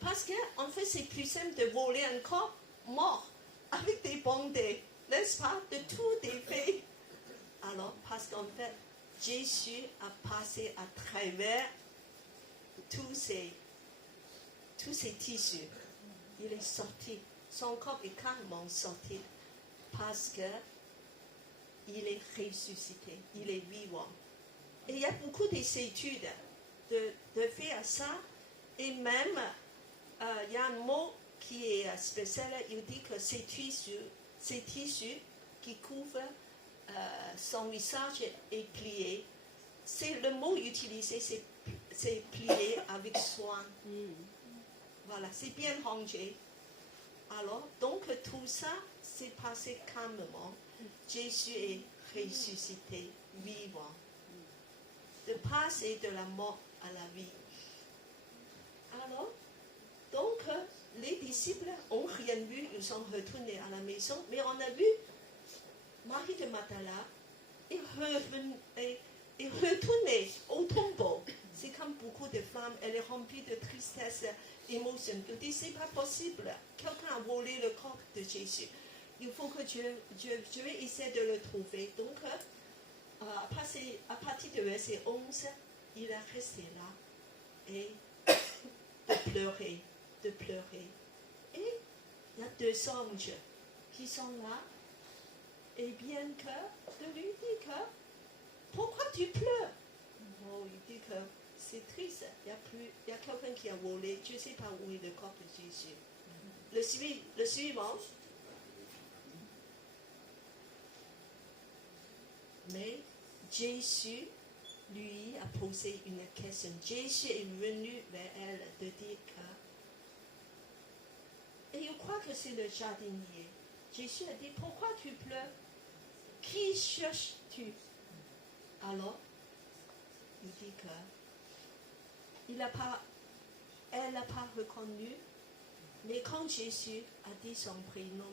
Parce qu'en fait, c'est plus simple de voler un corps mort avec des bandés, n'est-ce pas? De tout défait. Alors, parce qu'en fait, Jésus a passé à travers tous ces tissus. Il est sorti. Son corps est carrément sorti. Parce qu'il est ressuscité. Il est vivant. Et il y a beaucoup d'études de faire ça. Et même, il y a un mot qui est spécial. Il dit que ces tissus qui couvrent son visage est plié. C'est le mot utilisé, c'est plié avec soin. Voilà, c'est bien rangé. Alors, donc tout ça s'est passé calmement. Jésus est ressuscité, vivant. De passer de la mort à la vie. Alors, donc, les disciples n'ont rien vu, ils sont retournés à la maison, mais on a vu Marie de Magdala est retournée au tombeau. C'est comme beaucoup de femmes, elle est remplie de tristesse, émotion. Elle dit, c'est pas possible, quelqu'un a volé le corps de Jésus. Il faut que je vais essayer de le trouver. Donc, à partir de verset 11, il est resté là et de pleurer. Et il y a deux anges qui sont là et bien que de lui dire que pourquoi tu pleures? Oh, il dit que c'est triste, il y a quelqu'un qui a volé, je ne sais pas où est le corps de Jésus. Le suivant. Mais Jésus, lui, a posé une question. Jésus est venu vers elle de dire que... Et je crois que c'est le jardinier. Jésus a dit, pourquoi tu pleures? Qui cherches-tu? Alors, il dit que elle n'a pas reconnu, mais quand Jésus a dit son prénom,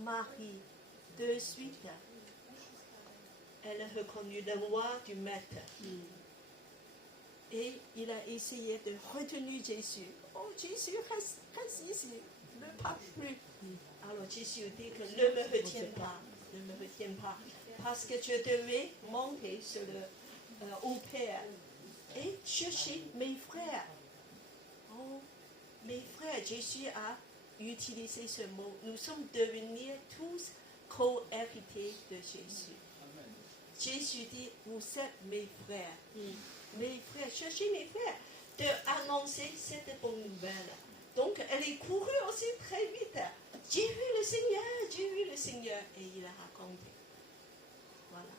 Marie, de suite, elle a reconnu le roi du maître. Et il a essayé de retenir Jésus. Oh Jésus, reste ici, ne pars plus. Alors Jésus dit que ne me retiens pas, parce que je devais monter au Père et chercher mes frères. Oh, mes frères, Jésus a utilisé ce mot. Nous sommes devenus tous co-hérités de Jésus. Jésus dit, vous êtes mes frères. Mes frères, cherchez mes frères, d'annoncer cette bonne nouvelle. Donc, elle est courue aussi très vite. J'ai vu le Seigneur. Et il a raconté. Voilà.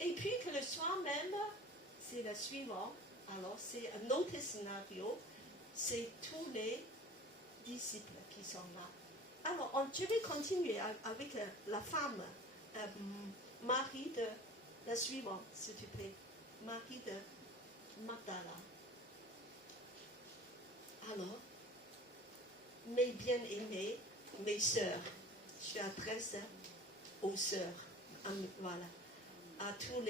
Et puis que le soir même, c'est le suivant. Alors, c'est un autre scénario. C'est tous les disciples qui sont là. Alors, je vais continuer avec la femme, Marie de la suivante, s'il te plaît. Marie de Magdala. Alors, mes bien-aimés, mes sœurs, je adresse aux sœurs, voilà, à tous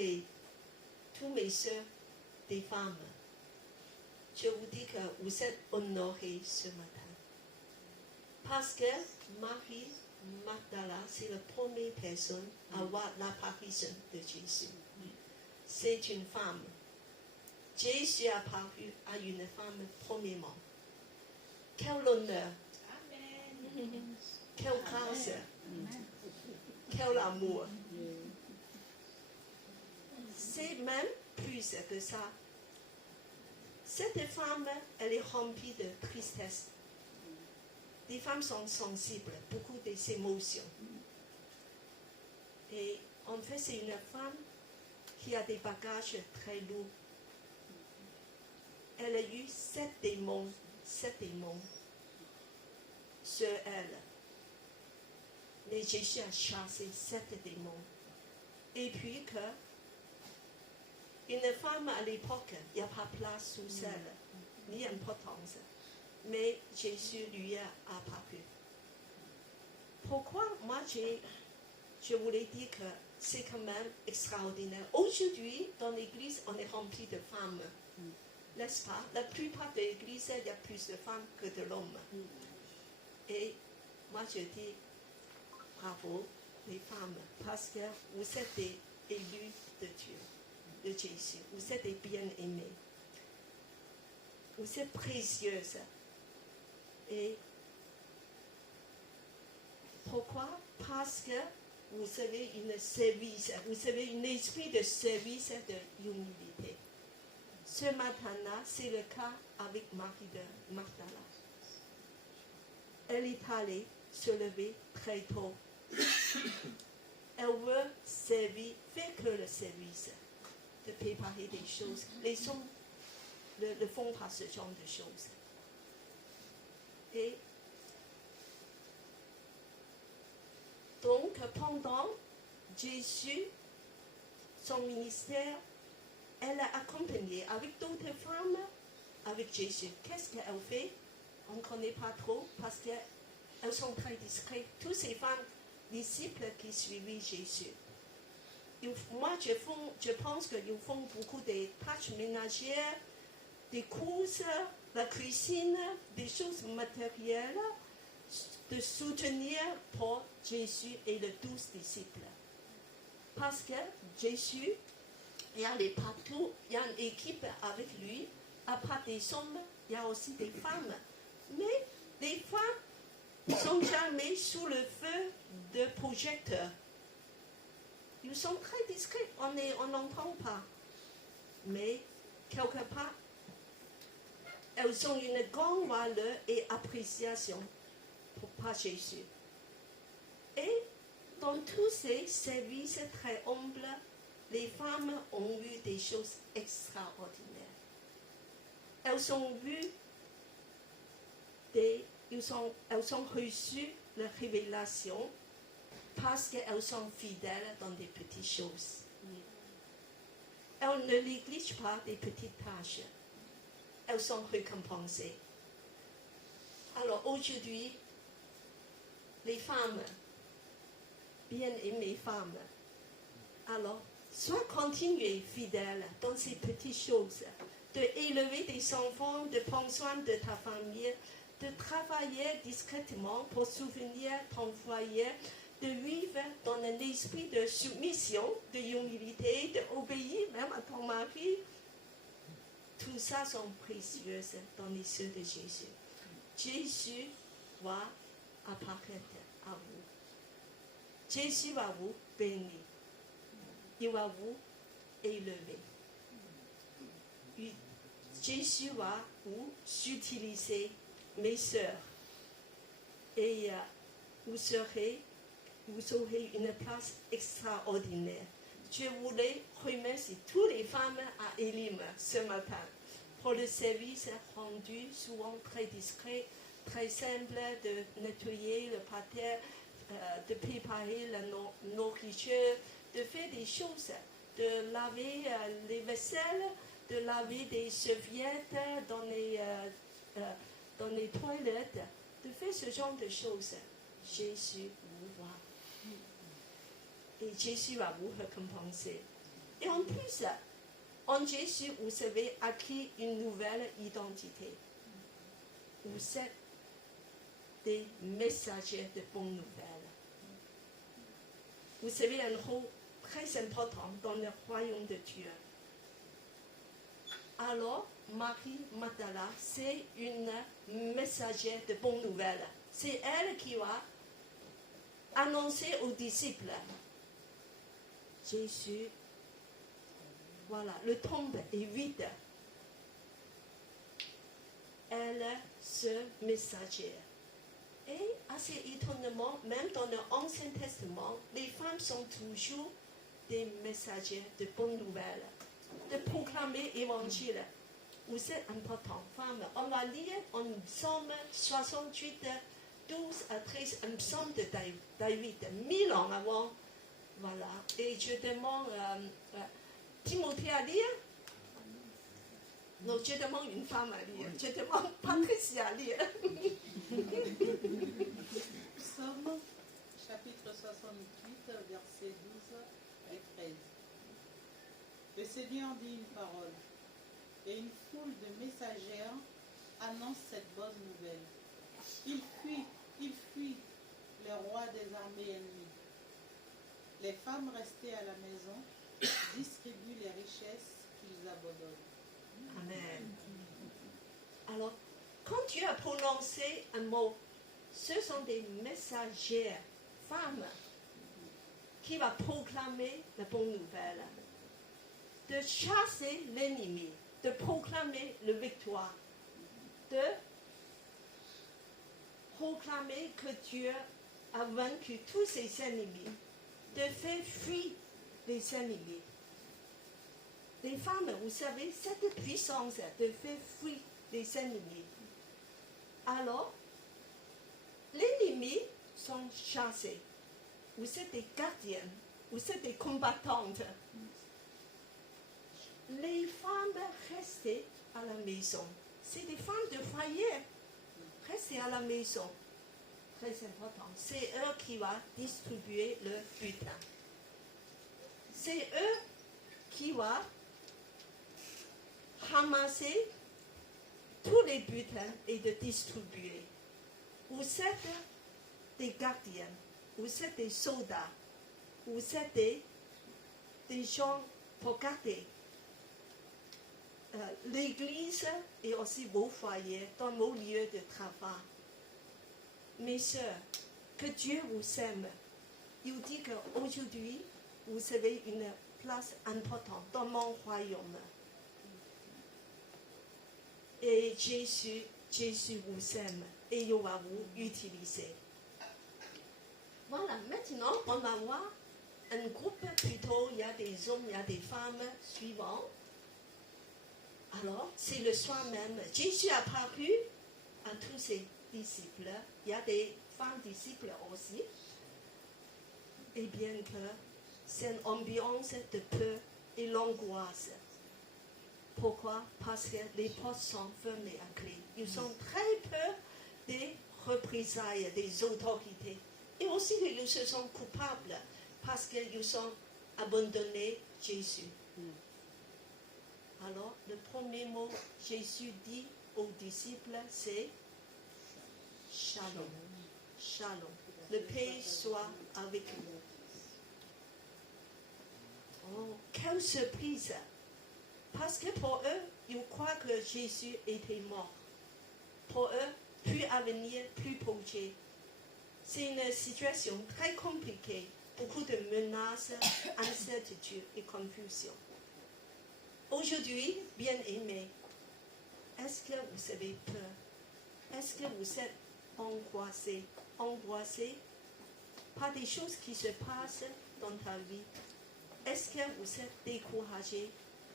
mes sœurs des femmes. Je vous dis que vous êtes honorés ce matin. Parce que Marie Magdala, c'est la première personne à voir l'apparition de Jésus. C'est une femme. Jésus a apparu à une femme premièrement. Quel honneur, quelle grâce, quel amour. C'est même plus que ça. Cette femme, elle est remplie de tristesse. Les femmes sont sensibles, beaucoup d'émotions. Et en fait, c'est une femme qui a des bagages très lourds. Elle a eu 7 démons sur elle. Mais Jésus a chassé 7 démons. Et puis que une femme à l'époque, il n'y a pas place sous elle, ni importance. Mais Jésus lui a apparu. Pourquoi moi je voulais dire que c'est quand même extraordinaire. Aujourd'hui, dans l'église, on est rempli de femmes. N'est-ce pas? La plupart de l'église, il y a plus de femmes que de l'homme. Et moi je dis bravo les femmes, parce que vous êtes des élus de Dieu, de Jésus. Vous êtes des bien-aimés. Vous êtes précieuses. Et pourquoi? Parce que vous avez une service, vous avez un esprit de service, de humilité. Ce matin-là, c'est le cas avec Marie de Magdala. Elle est allée se lever très tôt. Elle veut servir, faire que le service, de préparer des choses. Les hommes ne font pas ce genre de choses. Et donc, pendant Jésus, son ministère, elle a accompagné avec d'autres femmes, avec Jésus. Qu'est-ce qu'elle fait? On ne connaît pas trop parce qu'elles sont très discrètes. Toutes ces femmes disciples qui suivaient Jésus. Moi, je pense qu'ils font beaucoup de tâches ménagères, des courses, la cuisine, des choses matérielles, de soutenir pour Jésus et les 12 disciples. Parce que Jésus, il y a les partout, il y a une équipe avec lui, à part des hommes, il y a aussi des femmes. Mais les femmes ne sont jamais sous le feu de projecteurs. Ils sont très discrets, on n'entend pas. Mais quelque part, elles ont une grande valeur et appréciation pour Jésus. Et dans tous ces services très humbles, les femmes ont vu des choses extraordinaires. Elles ont vu elles ont reçu la révélation parce qu'elles sont fidèles dans des petites choses. Elles ne négligent pas des petites tâches. Elles sont récompensées. Alors aujourd'hui, les femmes, bien-aimées femmes, alors, soit continuer fidèle dans ces petites choses, d'élever des enfants, de prendre soin de ta famille, de travailler discrètement pour soutenir ton foyer, de vivre dans un esprit de soumission, de humilité, d'obéir même à ton mari. Tout ça sont précieuses dans les yeux de Jésus. Jésus va apparaître à vous. Jésus va vous bénir. Il va vous élever. Jésus va vous utiliser, mes sœurs. Et vous aurez une place extraordinaire. Je voulais remercier toutes les femmes à Elim ce matin pour le service rendu, souvent très discret, très simple, de nettoyer le parterre, de préparer la nourriture, de faire des choses, de laver les vaisselles, de laver des serviettes dans les toilettes, de faire ce genre de choses. Jésus vous voit. Et Jésus va vous récompenser. Et en plus, en Jésus, vous avez acquis une nouvelle identité. Vous êtes des messagers de bonnes nouvelles. vous avez un rôle très important dans le royaume de Dieu. Alors, Marie Magdala, c'est une messagère de bonnes nouvelles. C'est elle qui va annoncer aux disciples, Jésus, voilà, le tombe est vide. Elle, ce messagère. Et assez étonnamment, même dans l'Ancien Testament, les femmes sont toujours des messagères de bonnes nouvelles, de proclamer l'évangile. Où c'est important, femmes. On va lire en Psaume 68, 12 à 13, un psaume de David, 1000 ans avant. Voilà. Et je demande Timothée à lire. Non, je demande une femme à lire. Je demande Patricia à lire. Psaume, chapitre 68, versets 12 et 13. Le Seigneur dit une parole, et une foule de messagères annonce cette bonne nouvelle. Il fuit le roi des armées ennemies. Les femmes restées à la maison distribuent les richesses qu'ils abandonnent. Amen. Alors, quand Dieu a prononcé un mot, ce sont des messagères, femmes, qui vont proclamer la bonne nouvelle, de chasser l'ennemi, de proclamer la victoire, de proclamer que Dieu a vaincu tous ses ennemis, de faire fuir les ennemis. Les femmes, vous savez, cette puissance de faire fuir les ennemis. Alors, les ennemis sont chassés. Vous êtes des gardiennes, vous êtes des combattantes. Les femmes restées à la maison. C'est des femmes de foyer. Restées à la maison. Très important. C'est eux qui vont distribuer le butin. C'est eux qui vont ramasser tous les butins et de distribuer. Vous êtes des gardiens, vous êtes des soldats, vous êtes des gens pour garder l'église et aussi vos foyers dans vos lieux de travail. Mes sœurs, que Dieu vous aime. Il dit qu'aujourd'hui, vous avez une place importante dans mon royaume. Et Jésus vous aime et il va vous utiliser. Voilà, maintenant on va voir un groupe plutôt, il y a des hommes, il y a des femmes suivants. Alors, c'est le soir même, Jésus a apparu à tous ses disciples. Il y a des femmes disciples aussi. Et bien que c'est une ambiance de peur et l'angoisse. Pourquoi? Parce que les portes sont fermées à clé. Ils ont très peur des représailles des autorités. Et aussi ils se sont coupables parce qu'ils ont abandonné Jésus. Alors, le premier mot Jésus dit aux disciples, c'est Shalom. Shalom. Le paix soit avec vous. Oh, quelle surprise! Parce que pour eux, ils croient que Jésus était mort. Pour eux, plus avenir, plus projet. C'est une situation très compliquée. Beaucoup de menaces, incertitudes et confusion. Aujourd'hui, bien-aimés, est-ce que vous avez peur? Est-ce que vous êtes angoissés par des choses qui se passent dans ta vie? Est-ce que vous êtes découragés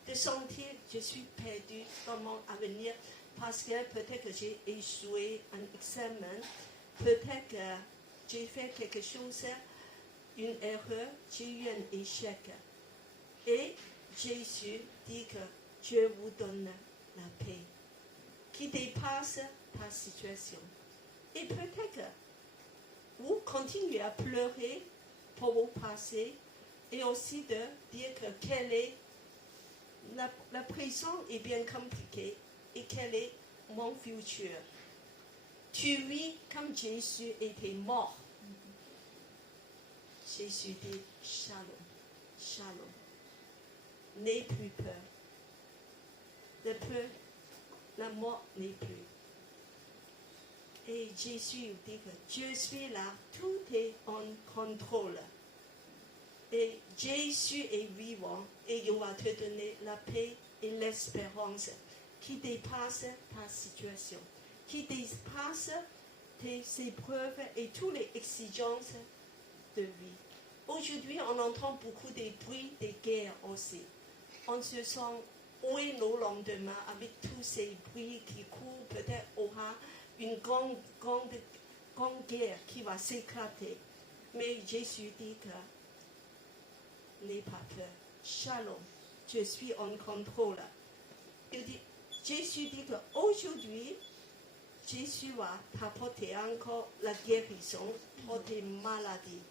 de sentir que je suis perdu dans mon avenir parce que peut-être que j'ai échoué un examen, peut-être que j'ai fait quelque chose, une erreur, j'ai eu un échec. Et Jésus dit que Dieu vous donne la paix qui dépasse ta situation. Et peut-être que vous continuez à pleurer pour vos passés et aussi de dire que quelle est la prison est bien compliquée et quel est mon futur. Tu vis comme Jésus était mort. Jésus dit Shalom, Shalom. N'aie plus peur. De peur, la mort n'est plus. Et Jésus dit que je suis là, tout est en contrôle. Et Jésus est vivant et il va te donner la paix et l'espérance qui dépasse ta situation, qui dépasse tes épreuves et toutes les exigences de vie. Aujourd'hui, on entend beaucoup de bruits de guerre aussi. On se sent où est nos lendemains avec tous ces bruits qui courent. Peut-être aura une grande guerre qui va s'éclater. Mais Jésus dit que n'aie pas peur. Shalom, je suis en contrôle. Jésus dit qu'aujourd'hui, Jésus va t'apporter encore la guérison pour tes maladies.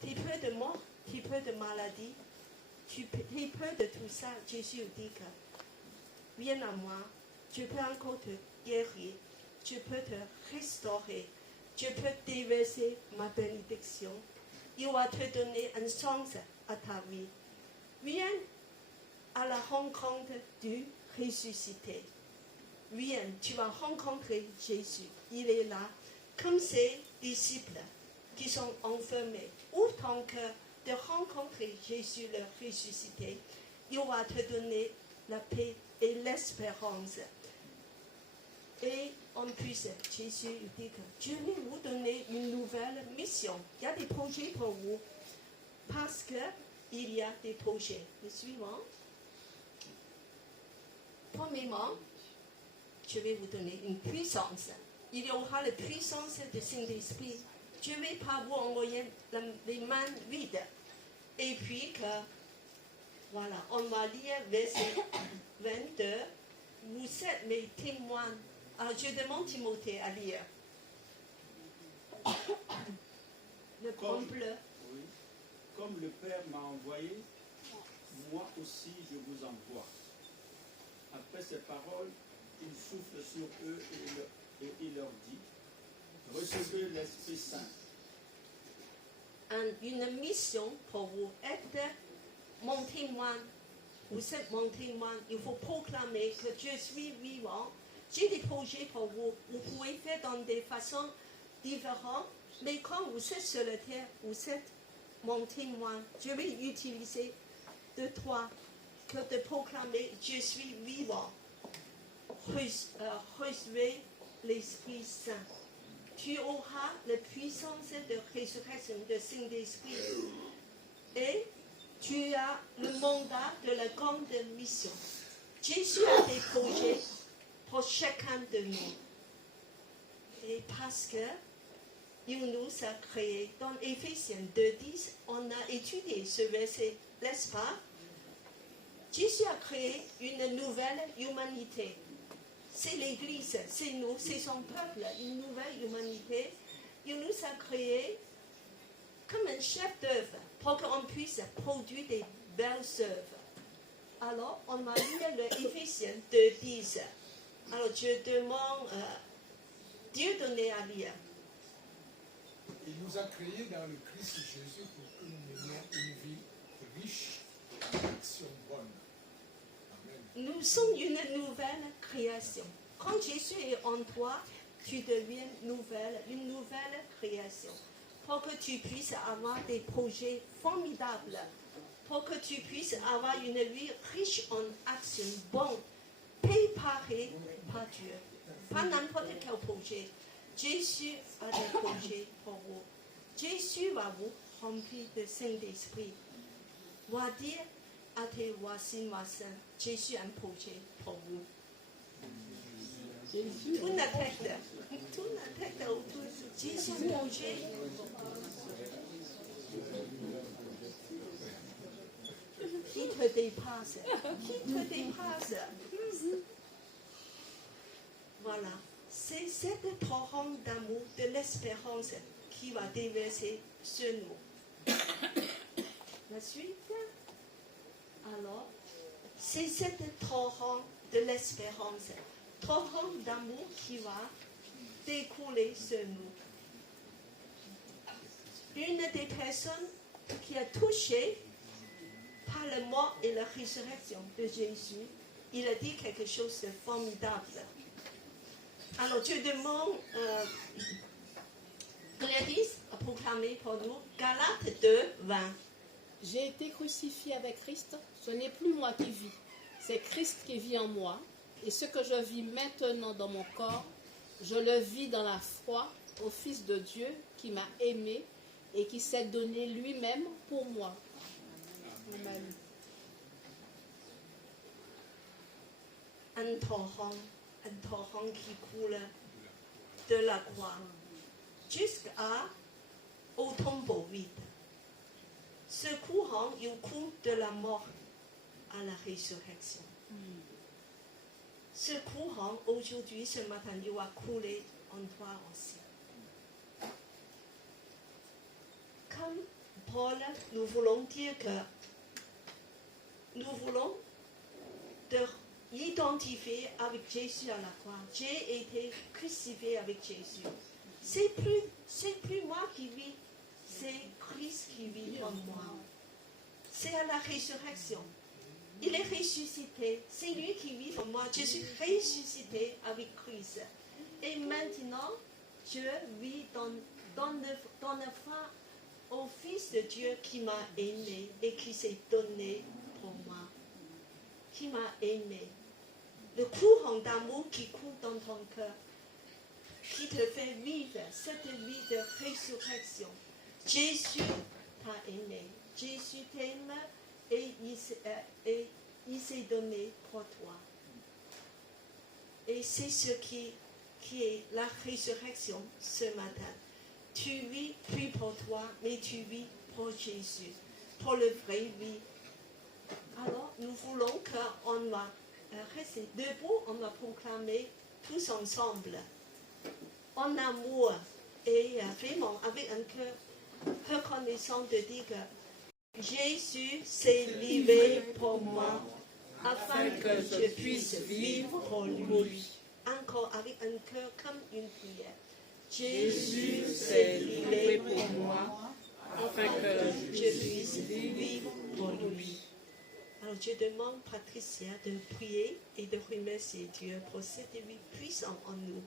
Tu as peur de mort, tu as peur de maladie, tu as peur de tout ça. Jésus dit que viens à moi, je peux encore te guérir, je peux te restaurer, je peux déverser ma bénédiction. Il va te donner un sens à ta vie. Viens à la rencontre du ressuscité. Viens, tu vas rencontrer Jésus. Il est là, comme ses disciples qui sont enfermés. Autant que de rencontrer Jésus le ressuscité, il va te donner la paix et l'espérance. Et en plus, Jésus dit que je vais vous donner une nouvelle mission. Il y a des projets pour vous. Parce qu'il y a des projets. Le suivant. Premièrement, je vais vous donner une puissance. Il y aura la puissance du Saint-Esprit. Je ne vais pas vous envoyer les mains vides. Et puis que, voilà, on va lire verset 22. Vous êtes mes témoins. Alors, je demande Timothée à lire. Le grand bleu. Oui. Comme le Père m'a envoyé, moi aussi je vous envoie. Après ces paroles, il souffle sur eux et il leur dit, recevez l'Esprit Saint. Une mission pour vous être mon témoin. Vous êtes mon témoin. Il faut proclamer que je suis vivant. J'ai des projets pour vous. Vous pouvez faire dans des façons différentes. Mais quand vous êtes sur la terre, vous êtes mon témoin. Je vais utiliser de toi que de proclamer je suis vivant. Recevez l'Esprit Saint. Tu auras la puissance de résurrection de Saint-Esprit. Et tu as le mandat de la grande mission. Jésus a des projets pour chacun de nous. Et parce que il nous a créés, dans Éphésiens 2:10, on a étudié ce verset, n'est-ce pas? Jésus a créé une nouvelle humanité. C'est l'Église, c'est nous, c'est son peuple, une nouvelle humanité. Il nous a créés comme un chef d'œuvre pour qu'on puisse produire des belles œuvres. Alors, on va lire le Éphésiens 2:10. Alors, je demande Dieu donné à lire. Il nous a créés dans le Christ Jésus pour que nous menions une vie riche en actions bonnes. Amen. Nous sommes une nouvelle création. Quand Jésus est en toi, tu deviens une nouvelle création. Pour que tu puisses avoir des projets formidables, pour que tu puisses avoir une vie riche en actions bonnes, préparées par Dieu. Pas n'importe quel projet. Jésus a des projets pour vous. Jésus va vous remplir de Saint-Esprit. Va dire à tes voisins, Jésus a un projet pour vous. Tout la tête autour. Jésus a un projet. Qui te dépasse. Qui te dépasse. Voilà. C'est cette torrent d'amour, de l'espérance qui va déverser sur nous. La suite. Alors, c'est cette torrent de l'espérance, torrent d'amour qui va découler sur nous. une des personnes qui a touché par la mort et la résurrection de Jésus, il a dit quelque chose de formidable. Alors, je demande Gladys à proclamer pour nous Galates 2, 20. J'ai été crucifié avec Christ, ce n'est plus moi qui vis, c'est Christ qui vit en moi. Et ce que je vis maintenant dans mon corps, je le vis dans la foi au Fils de Dieu qui m'a aimé et qui s'est donné lui-même pour moi. Amen. Un torrent qui coule de la croix jusqu'au tombeau vide. Ce courant, il coule de la mort à la résurrection. Ce courant, aujourd'hui, ce matin, il va couler en toi aussi. Comme Paul, nous voulons dire que nous voulons identifier avec Jésus à la croix. J'ai été crucifié avec Jésus. C'est plus moi qui vis, c'est Christ qui vit en moi. C'est à la résurrection. Il est ressuscité. C'est lui qui vit en moi. Je suis ressuscité avec Christ. Et maintenant, je vis dans la foi au Fils de Dieu qui m'a aimé et qui s'est donné pour moi. Qui m'a aimé. Le courant d'amour qui coule dans ton cœur, qui te fait vivre cette vie de résurrection. Jésus t'a aimé. Jésus t'aime et il s'est donné pour toi. Et c'est ce qui est la résurrection ce matin. Tu vis plus pour toi, mais tu vis pour Jésus, pour le vrai vie. Alors, nous voulons qu'on va rester debout, on va proclamer tous ensemble, en amour, et vraiment avec un cœur reconnaissant de dire que Jésus s'est livré pour moi, afin que je puisse vivre pour lui. Encore avec un cœur comme une prière. Jésus s'est livré pour moi, afin que je puisse vivre pour lui. Alors je demande Patricia de prier et de remercier Dieu pour cette vie puissante en nous.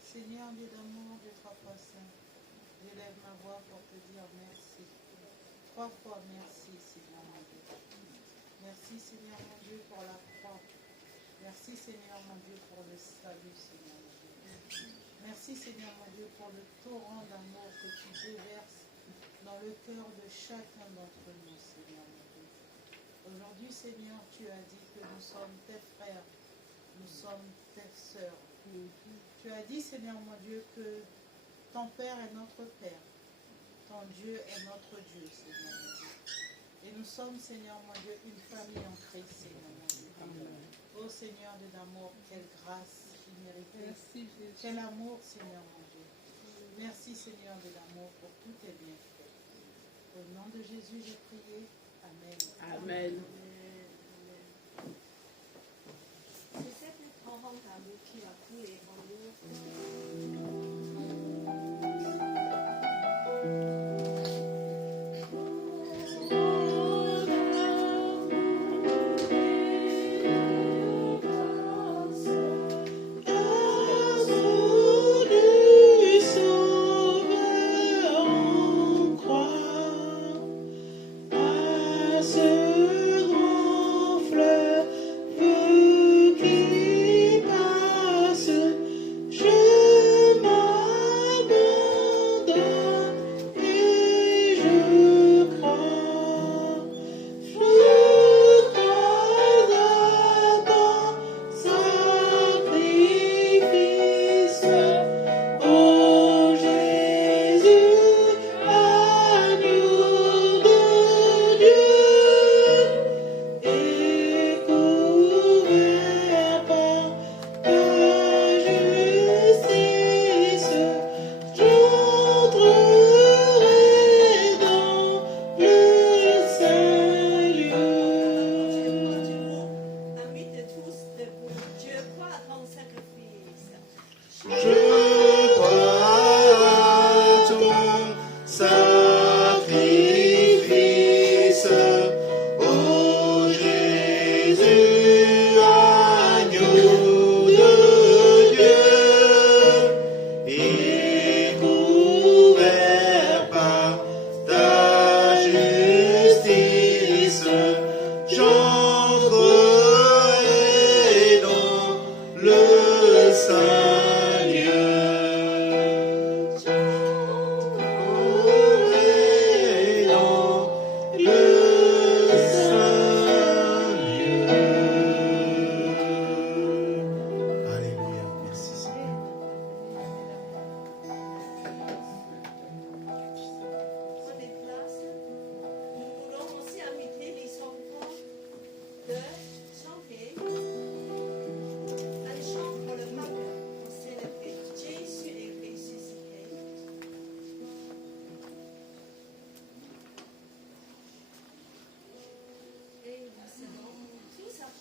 Seigneur Dieu d'amour, Dieu trois fois saint, j'élève ma voix pour te dire merci. 3 fois merci, Seigneur mon Dieu. Merci, Seigneur mon Dieu, pour la croix. Merci, Seigneur mon Dieu, pour le salut, Seigneur mon Dieu. Merci, Seigneur mon Dieu, pour le torrent d'amour que tu déverses dans le cœur de chacun d'entre nous, Seigneur mon Dieu. Aujourd'hui, Seigneur, tu as dit que nous sommes tes frères, nous sommes tes sœurs. Tu as dit, Seigneur mon Dieu, que ton Père est notre Père, ton Dieu est notre Dieu, Seigneur mon Dieu. Et nous sommes, Seigneur mon Dieu, une famille en Christ, Seigneur mon Dieu. Ô Seigneur de l'amour, quelle grâce imméritée. Quel amour, Seigneur mon Dieu. Merci, Seigneur de l'amour, pour tous tes bienfaits. Au nom de Jésus, j'ai prié. Amen. Amen. C'est cette torrent d'amour qui va couler en nous. Je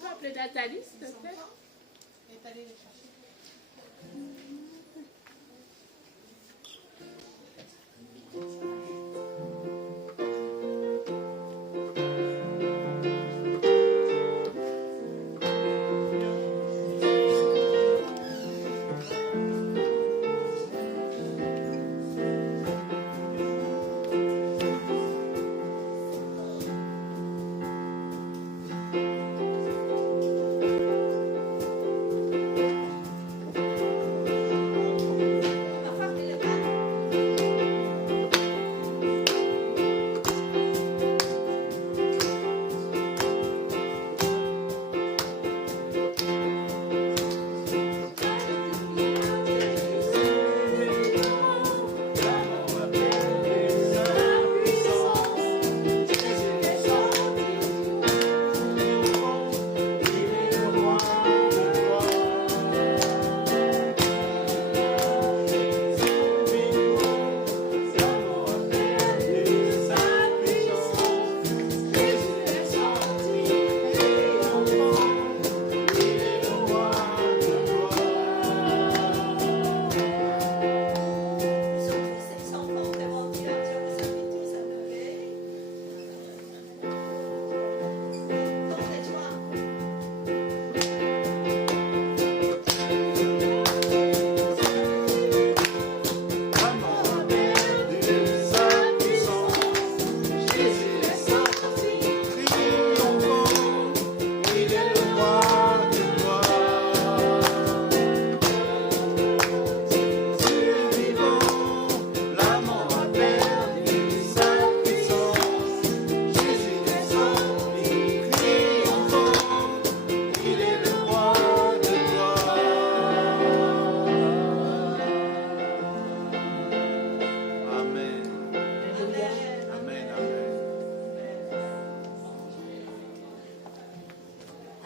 peux appeler Nathalie, s'il te plaît? est allé les chercher.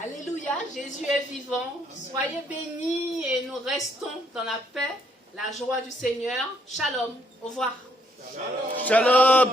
Alléluia, Jésus est vivant. Soyez bénis et nous restons dans la paix, la joie du Seigneur. Shalom, au revoir. Shalom.